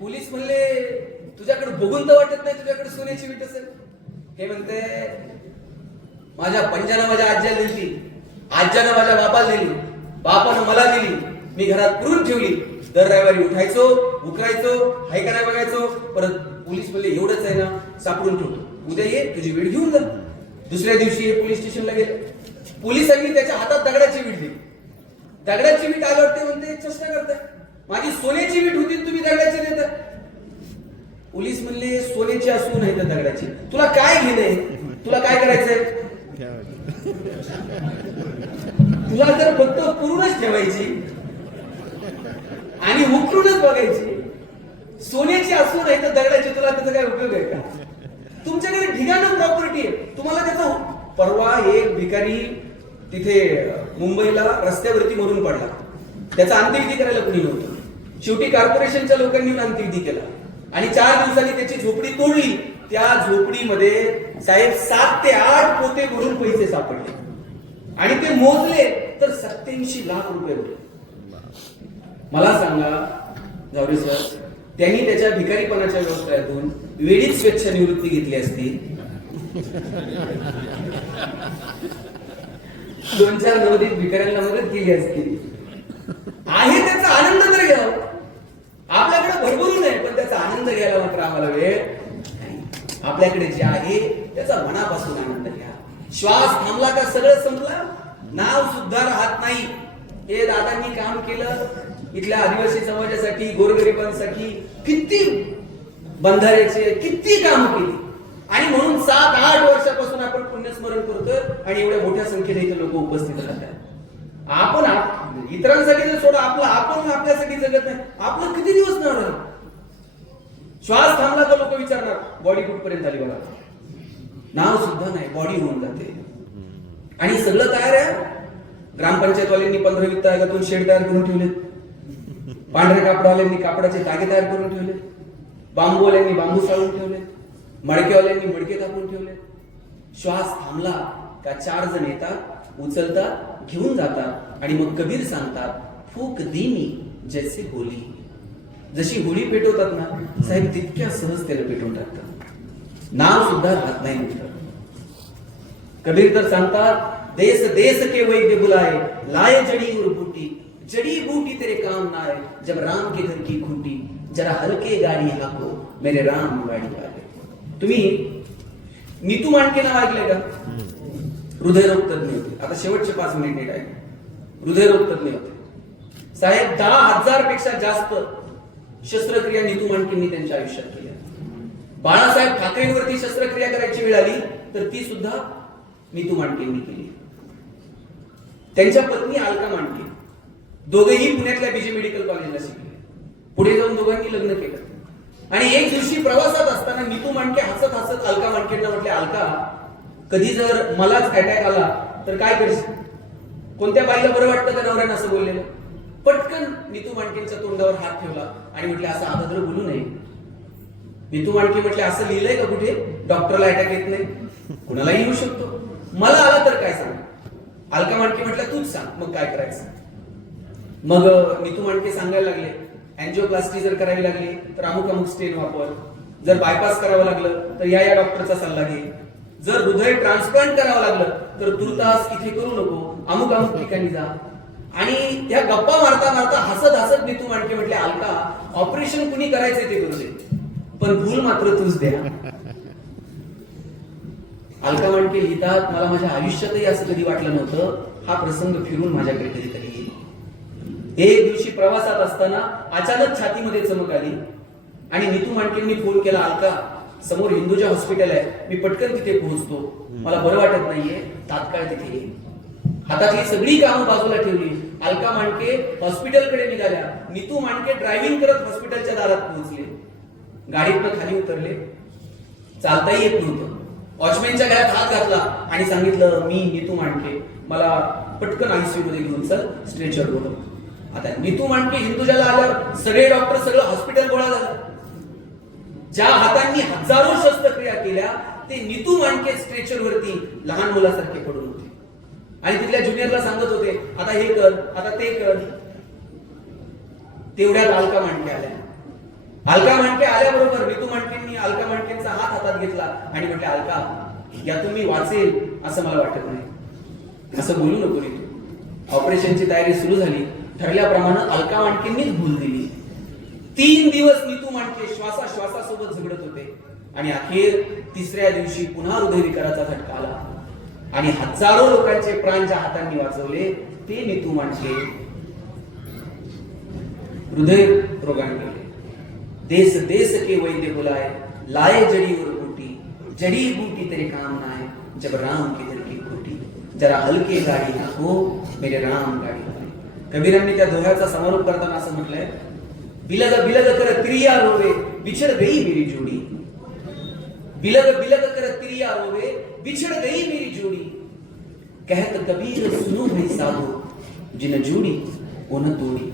पोलीस म्हणले तुझ्याकडे बघून तर वाटत नाही तुझ्याकडे सोन्याची वीट असेल. हे म्हणते माझ्या पंजानं माझ्या आज्याला दिली, आज्यानं माझ्या बापाला दिली, बापानं मला दिली, मी घरात पुरून ठेवली. दर रविवारी उठायचो, उकरायचो, हाय का नाही बघायचो. परत पोलीस म्हणले एवढंच आहे ना, सापडून ठेवतो, उद्या ये तुझी वीट घेऊन जा. दुसऱ्या दिवशी हे पोलीस स्टेशनला गेले. पोलिसांनी त्याच्या हातात दगडाची वीट दिली. दगडाची वीट आल्यावर ते म्हणते चेष्टा करताय, माझी सोन्याची वीट होती तुम्ही दगडाची देता. पोलीस म्हणले सोन्याची असू नाही तर दगडाची, तुला काय घेणंय, तुला काय करायचंय? तुला जर फक्त पुरूनच ठेवायची आणि उकरूनच बघायची, सोन्याची असू नाही तर दगडाची, तुला त्याचा काय उपयोग आहे का? तुमच्याकडे ठिकाणं प्रॉपर्टी आहे, तुम्हाला त्याचा. परवा एक भिकारी तिथे मुंबईला रस्त्यावरती मरून पडला. त्याचा अंत्यविधी करायला कुणी नव्हतं. शेवटी कॉर्पोरेशनच्या लोकांनी येऊन अंत्यविधी केला आणि 4 दिवसांनी त्याची झोपडी तोडली. त्या झोपडीमध्ये साहेब 7 ते 8 पोते भरून पैसे सापडले आणि ते मोजले तर 87 लाख रुपये होते. मला सांगा जावरे सर, त्यांनी त्याच्या भिकारीपणाच्या व्यवसायातून वेळीच स्वेच्छानिवृत्ती घेतली असती, 2-4 नवोदित भिकाऱ्यांना मदत केली असती. आहे त्याचा आनंद तर घ्यावा. आपल्याकडे भरभरून आहे पण त्याचा आनंद घ्यायला मात्र आम्हाला वेळ नाही. आपल्याकडे जे आहे त्याचा मनापासून आनंद घ्या. श्वास थांबला का सगळं संपलं, नाव सुद्धा राहत नाही. हे दादांनी काम केलं इथल्या आदिवासी समाजासाठी, गोरगरिबांसाठी, किती बंधाऱ्याचे किती काम केली आणि म्हणून 7-8 वर्षापासून आपण पुण्यस्मरण करतोय आणि एवढ्या मोठ्या संख्येने इथे लोक उपस्थित राहतात. आपण इतरांसाठी जर सोडा, आपण आपल्यासाठी जगत नाही. आपलं किती दिवस नाही राहणार. श्वास थांबला तर लोक विचारणार बॉडी कुठपर्यंत आली बघा. नाव सुद्धा नाही, बॉडी होऊन जाते. आणि सगळं तयार आहे. ग्रामपंचायतवाल्यांनी 15 वित्त आयोगातून शेड तयार करून ठेवले, पांढऱ्या कापडवाल्यांनी कापडाचे धागे तयार करून ठेवले, बांबूवाल्यांनी बांबू साळून ठेवले, मडकेवाल्यांनी मडके कापून ठेवले. श्वास थांबला का 4 जण येतात, उचलतात, घेऊन जातात आणि मग कबीर सांगतात फूक दीनी जैसे होली. जशी होळी पेटवतात ना साहेब, तितक्या सहजतेने पेटवून टाकतात. नाव सुद्धा राहत नाही मित्र. कबीर तर सांगतात देश देश के वैद्य बुलाए, लाए जड़ी और बूटी, जड़ी बूटी तेरे काम ना आए, जब राम के घर की खूंटी, जरा हलके गाड़ी हाको मेरे राम गाड़ी वाले. तुम्ही नीतू मांडके नाव ऐकलंय का? हृदयरोग तज्ञ होते. आता शेवटचे 5 मिनिट नीट आहे. हृदयरोग तज्ञ होते साहेब. 10,000 पेक्षा जास्त शस्त्रक्रिया नीतू मांडकेंनी त्यांच्या आयुष्यात केल्या. बाळासाहेब ठाकरेंवरती शस्त्रक्रिया करायची वेळ आली तर ती सुद्धा नीतू मांडकेंनी केली. त्यांच्या पत्नी अलका मांडके, दोघेही पुण्यातल्या बीजे मेडिकल कॉलेजला शिकले. पुढे जाऊन दोघांनी लग्न केलं आणि एक दिवशी प्रवासात असताना नीतू मांडके हसत हसत अलका मांडकेंना म्हटले, अलका कधी जर मलाच अटॅक आला तर काय करशील? कोणत्या बाईला बरं वाटतं का नवऱ्यानं असं बोललेलं? पटकन नीतू मांडकेंच्या तोंडावर हात ठेवला आणि म्हटले असं आदर बोलू नये. नीतू मांडके म्हटले असं लिहिलंय का कुठे डॉक्टरला अटॅक येत नाही? कुणालाही येऊ शकतो, मला आला तर काय सांग? अलका मांडके म्हटलं तूच सांग मग काय करायचं. मग नीतू मांडके सांगायला लागले अँजिओप्लास्टी जर करावी लागली तर अमुक अमुक स्टेन वापर, जर बायपास करावं लागलं तर या डॉक्टरचा सल्ला घे, जर हृदय ट्रान्सप्लांट करावं लागलं तर तुर्तास इथे करू नको, अमुक अमुक ठिकाणी जा. आणि त्या गप्पा मारता मारता हसत हसत नीतू मांडके म्हटले, अलका ऑपरेशन कुणी करायचे ते करू दे पण भूल मात्र तूच द्या. अलका मांडके लिहितात, मला माझ्या आयुष्यातही असं कधी वाटलं नव्हतं हा प्रसंग फिरून माझ्याकडे कधीतरी येईल. एक दिवशी प्रवासात असताना अचानक छातीमध्ये चमक आली आणि नीतू मांडकेंनी फोन केला, अलका समोर हिंदुजा हॉस्पिटल आहे, मी पटकन तिथे पोहोचतो, मला बरं वाटत नाहीये, तात्काळ तिथे ये. हातातली सगळी कामं बाजूला ठेवली, अलका मांडके हॉस्पिटलकडे निघाल्या. नीतू मांडके ड्रायव्हिंग करत हॉस्पिटलच्या दारात पोहोचले. गाडीतनं खाली उतरले. चालताही येत नव्हतं. वॉचमॅनच्या गळ्यात हात घातला आणि सांगितलं, मी नीतू मांडके, मला पटकन आयसीयू मध्ये घेऊन चल, स्ट्रेचर बोलव. आता नीतू मांडके हिंदुजाला आल्यावर सगळे डॉक्टर सगळं हॉस्पिटल गोळा झालं. ज्या हातांनी हजारो शस्त्रक्रिया केल्या ते नीतू मांडके स्ट्रेचर वरती लहान मुलासारखे पडून होते आणि तिथल्या ज्युनियरला सांगत होते, आता हे कर, आता ते कर. तेवढ्यात अलका मांडके आल्या. अलका मांडके आल्याबरोबर नीतू मांडकेंनी अलका मांडकेंचा हात हातात घेतला आणि म्हटले, अलका यातून मी वाचेल असं मला वाटत नाही, असं बोलू नको नीतू. ऑपरेशनची तयारी सुरू झाली. ठरल्याप्रमाणे अलका मांडकेंनीच भूल दिली. 3 दिवस नीतू मांडके श्वासासोबत झगडत होते आणि अखेर 3ऱ्या दिवशी पुन्हा हृदयविकाराचा झटका आला आणि हजारो लोकांचे प्राण ज्या हातांनी वाचवले ते नीतू मांडके हृदय रोगाने गेले. देश देश के वैद्य बुलाए, लाए जड़ी और बूटी, जड़ी बूटी तेरे काम ना आए, जब राम की घर की खूटी, जरा हलके गाडी हाको मेरे राम गाडी वाले. कबीरांनी त्या दोह्याचा समारोप करताना असं म्हटलंय, बिलग बिलग कर त्रिया रोवे बिछड़ गई मेरी जोड़ी, बिलग बिलग कर त्रिया रोवे बिछड़ गई मेरी जोड़ी, कहत कबीर सुनो भाई साधो जिन जोड़ी कोण तोडी,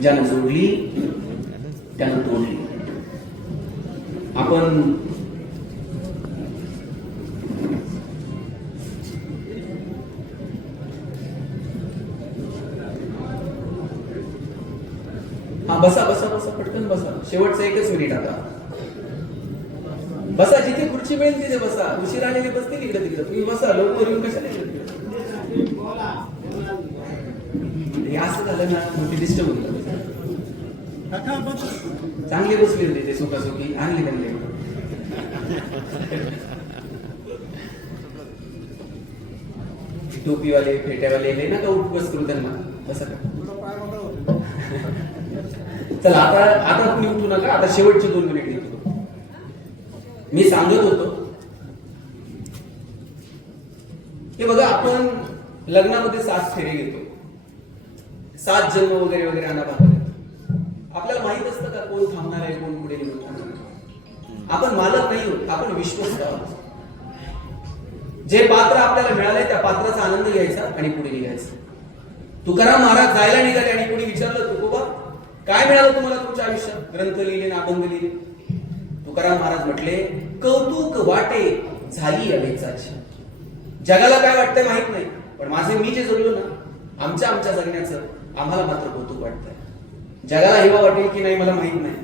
ज्यानं जोडली त्यानं तोडली. आपण हा बसा बसा बसा, पटकन बसा, शेवटचा 1 मिनिट आता. बसा, जिथे खुर्ची मिळेल तिथे बसा. उशीर आलेले बसतील इकडे तिकडे, तुम्ही बसा. लवकर येऊन कशाला असं झालं ना, मोठी डिस्टर्ब होईल. चांगले बसले होते ते सुखासुखी, आणले त्यांनी. टोपीवाले फेट्यावाले हे ना का उठ बस करू त्यांना, बसा का. चला आता तुम्ही उठू नका. आता शेवटचे 2 मिनिट घेतो. मी सांगत होतो की बघा, आपण लग्नामध्ये 7 फेरे घेतो, 7 जन्म वगैरे वगैरे अनाभात. आपल्याला माहित असतं का कोण थांबणार आहे, कोण पुढे निघून थांबणार. आपण मालक नाही होत, आपण विश्वस्त आहोत. जे पात्र आपल्याला मिळालंय त्या पात्राचा आनंद घ्यायचा आणि पुढे निघायचा. तुकाराम महाराज जायला निघाले आणि कोणी विचारलं, तुकोबा काय मिळालं तुम्हाला तुमच्या आयुष्यात? ग्रंथ लिहिले ना अभंग लिहिले. तुकाराम महाराज म्हटले, कौतुक वाटे झाली अवेचाची. जगाला काय वाटतंय माहित नाही, पण माझे मी जे जगलो ना, आमच्या जगण्याचं आम्हाला मात्र कौतुक वाटतंय. जगाला हेवा वाटेल की नाही मला माहित नाही,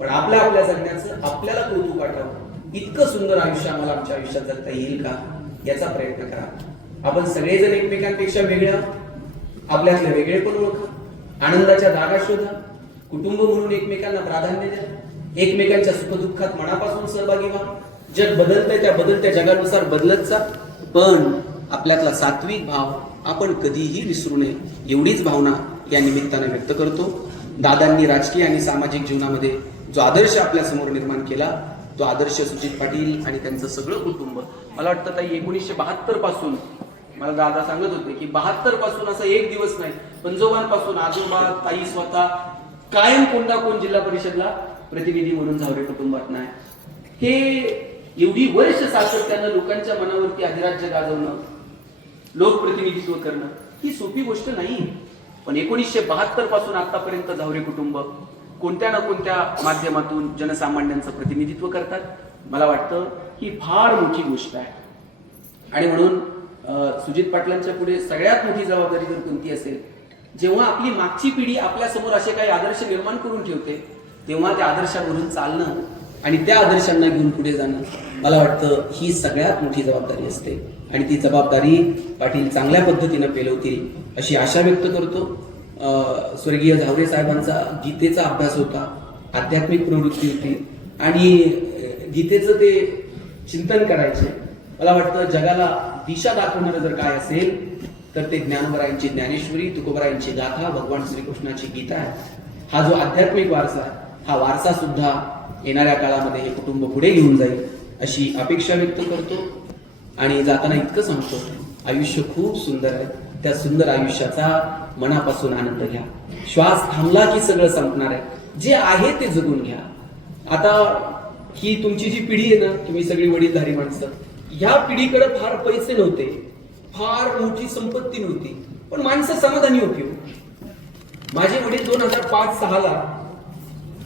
पण आपल्या जगण्याचं आपल्याला कौतुक वाटावं. इतकं सुंदर आयुष्य आम्हाला आमच्या आयुष्यात जगता येईल का, याचा प्रयत्न करा. आपण सगळेजण एकमेकांपेक्षा वेगळे आहोत. आपल्यातले वेगळे पण ओळखा, आनंदाच्या जागा शोधा, कुटुंब म्हणून एकमेकांना प्राधान्य द्या, एकमेकांच्या सुखदुःखात मनापासून सहभागी व्हा. जग बदलतंय, त्या बदलत्या जगानुसार बदलत जा, पण आपल्यातला सात्विक भाव आपण कधीही विसरू नये, एवढीच भावना या निमित्ताने व्यक्त करतो. दादांनी राजकीय आणि सामाजिक जीवनामध्ये जो आदर्श आपल्या समोर निर्माण केला, तो आदर्श सुजित पाटील आणि त्यांचं सगळं कुटुंब, मला वाटतं ताई 1972 पासून, मला दादा सांगत होते की 72 पासून असा एक दिवस नाही, पंजोबांपासून आजोबा, ताई स्वतः कायम कोणता कोण जिल्हा परिषदला प्रतिनिधी म्हणून झावरे कुटुंबात नाही. हे एवढी वर्ष सातत्यानं लोकांच्या मनावरती अधिराज्य गाजवणं, लोकप्रतिनिधित्व करणं ही सोपी गोष्ट नाही. पण 1972 पासून आतापर्यंत झावरे कुटुंब कोणत्या ना कोणत्या माध्यमातून जनसामान्यांचं प्रतिनिधित्व करतात. मला वाटतं ही फार मोठी गोष्ट आहे. आणि म्हणून सुजित पाटलांच्या पुढे सगळ्यात मोठी जबाबदारी जर कोणती असेल, जेव्हा आपली मागची पिढी आपल्या समोर असे काही आदर्श निर्माण करून ठेवते, तेव्हा त्या आदर्शावरून चालणं आणि त्या आदर्शांना घेऊन पुढे जाणं, मला वाटतं ही सगळ्यात मोठी जबाबदारी असते. आणि ती जबाबदारी पाटील चांगल्या पद्धतीनं पेलवतील अशी आशा व्यक्त करतो. स्वर्गीय झावरे साहेबांचा गीतेचा अभ्यास होता, आध्यात्मिक प्रवृत्ती होती आणि गीतेचं ते चिंतन करायचे. मला वाटतं जगाला दिशा दाखवणारं जर काय असेल तर ते ज्ञानोबरायांची ज्ञानेश्वरी, तुकोबरायांची गाथा, भगवान श्रीकृष्णाची गीता आहे. हा जो आध्यात्मिक वारसा आहे, हा वारसा सुद्धा येणाऱ्या काळामध्ये हे कुटुंब पुढे घेऊन जाईल अशी अपेक्षा व्यक्त करतो. आणि जाताना इतकं सांगतो, आयुष्य खूप सुंदर आहे, त्या सुंदर आयुष्याचा मनापासून आनंद घ्या. श्वास थांबला की सगळं संपणार आहे, जे आहे ते जगून घ्या. आता ही तुमची जी पिढी आहे ना, तुम्ही सगळी वडीलधारी माणसं, ह्या पिढीकडे फार पैसे नव्हते, फार मोठी संपत्ती नव्हती, पण माणसं समाधानी होती. माझे वडील 2005-06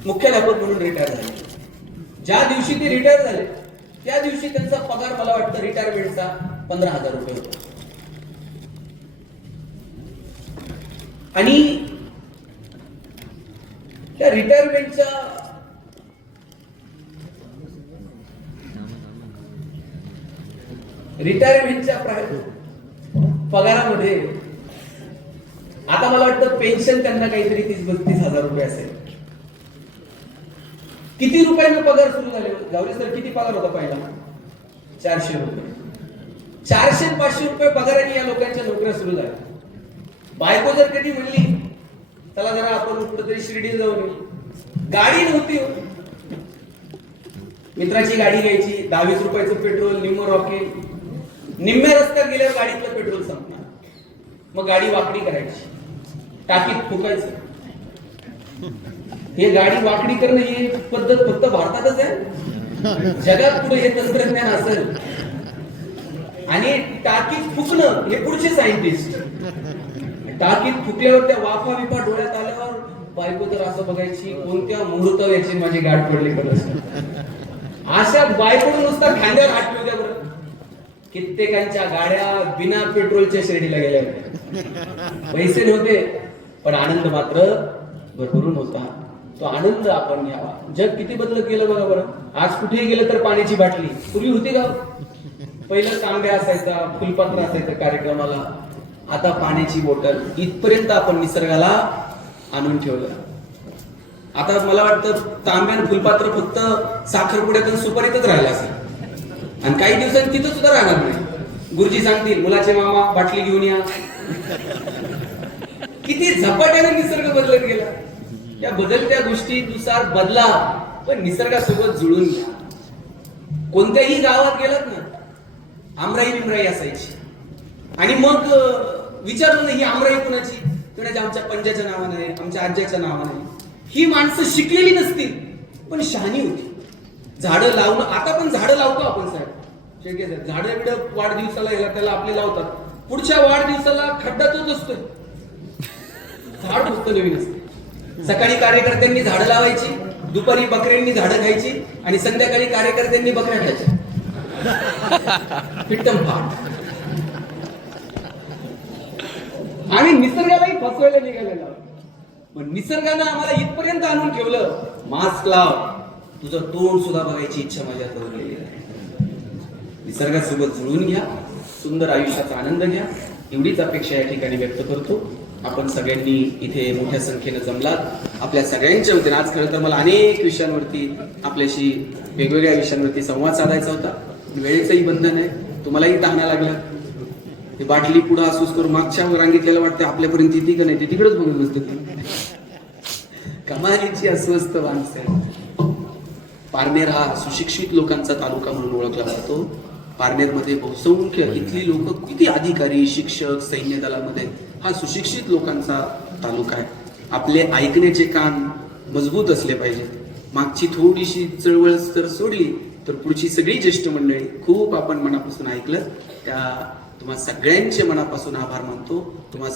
मुख्याध्यापक म्हणून रिटायर झाले. ज्या दिवशी ते रिटायर झाले त्या दिवशी त्यांचा पगार मला वाटतं रिटायरमेंटचा 15,000 रुपये होता. आणि त्या रिटायरमेंटच्या पगारामध्ये आता मला वाटतं पेन्शन त्यांना काहीतरी 30-32 हजार रुपये असेल. किती रुपयानं पगार सुरू झाले? जावरे सर किती पगार होता पहिला? 400 रुपये. 400-500 रुपये पगाराने या लोकांच्या नोकऱ्या सुरू झाल्या. बायको जर कधी म्हणली चला जरा आपण कुठेतरी शिर्डीला जाऊन येऊ, गाडी नव्हती, मित्राची गाडी घ्यायची, 10-20 रुपयाचं पेट्रोल, निम्म रॉकेल, निम्म्या रस्त्यात गेल्यावर गाडीतलं पेट्रोल संपणार, मग गाडी वाकडी करायची, टाकीत फुकायचं. हे गाडी वाकडी करणं ही पद्धत फक्त भारतातच आहे, जगात पुढे हे तंत्रज्ञान असेल. आणि टाकीत फुकणं हे पुढचे सायंटिस्ट, टाकीत फुकल्यावर त्या वाफा बिफा डोळ्यात आल्यावर बायको तर असं बघायची कोणत्या मुहूर्तावर याची माझी गाठ पडली खरंच. अशा बायकोनं नुसता खांद्यावर हात ठेवू द्या बरं. कित्येकांच्या गाड्या बिना पेट्रोलच्या शिर्डीला गेल्या होत्या. पैसे नव्हते पण आनंद मात्र भरभरून होता. तो आनंद आपण घ्यावा. जग किती बदल केलं बघा बरं. आज कुठेही गेलं तर पाण्याची बाटली. पूर्वी होती का? पहिलं तांब्या असायचा, फुलपात्र असायचं कार्यक्रमाला. आता पाण्याची बॉटल. इथपर्यंत आपण निसर्गाला आणून ठेवलं. आता मला वाटतं तांब्या आणि फुलपात्र फक्त साखरपुड्यातून सुपारीतच राहिलं असेल आणि काही दिवसांनी तिथं सुद्धा राहणार नाही. गुरुजी सांगतील मुलाचे मामा बाटली घेऊन या. किती झपाट्याने निसर्ग बदलत गेला. या बदलत्या गोष्टीनुसार बदला पण निसर्गासोबत जुळून घ्या. कोणत्याही गावात गेलात ना आमराई बिमराई असायची आणि मग विचारलं नाही ही आमराई कुणाची. कुणाच्या आमच्या पंजाच्या नावाने आमच्या आज्याच्या नावाने. ही माणसं शिकलेली नसतील पण शहाणी होती. झाडं लावणं. आता पण झाडं लावतो आपण साहेब. झाडं बिडं वाढदिवसाला त्याला आपले लावतात. पुढच्या वाढदिवसाला खड्डा तोच असतोय. झाड नुसतं नवीन असते. सकाळी कार्यकर्त्यांनी झाडं लावायची, दुपारी बकऱ्यांनी झाडं खायची आणि संध्याकाळी कार्यकर्त्यांनी बकऱ्या खायच्या. पिट्टम फाट. आणि निसर्गालाही फसवायला निघालेला. पण निसर्गानं आम्हाला इथपर्यंत आणून ठेवलं. मास्क लाव, तुझं तोंड सुद्धा बघायची इच्छा माझ्या गेलेली आहे. निसर्गासोबत जुळून घ्या, सुंदर आयुष्याचा आनंद घ्या, एवढीच अपेक्षा या ठिकाणी व्यक्त करतो. आपण सगळ्यांनी इथे मोठ्या संख्येनं जमलात. आपल्या सगळ्यांच्या वतीने आज खरं तर मला अनेक विषयांवरती आपल्याशी वेगवेगळ्या विषयांवरती संवाद साधायचा होता. वेळेचंही बंधन आहे. तुम्हालाही तहाना लागला. ही बाटली पुढं असूस करून मागच्या रांगेतल्याला वाटतं आपल्यापर्यंत येते का नाही ते तिकडेच बघत बसते. कमालीची अस्वस्थ माणसं. पारनेर हा सुशिक्षित लोकांचा तालुका म्हणून ओळखला जातो. पारनेरमध्ये बहुसंख्य इथली लोक किती अधिकारी शिक्षक सैन्य दलामध्ये हा सुशिक्षित लोकांचा तालुका आहे. आपले ऐकण्याचे कान मजबूत असले पाहिजेत. मागची थोडीशी चळवळ जर सोडली तर पुढची सगळी ज्येष्ठ मंडळी खूप आपण मनापासून ऐकलं. त्या तुम्हा सगळ्यांचे मनापासून आभार मानतो. तुम्हा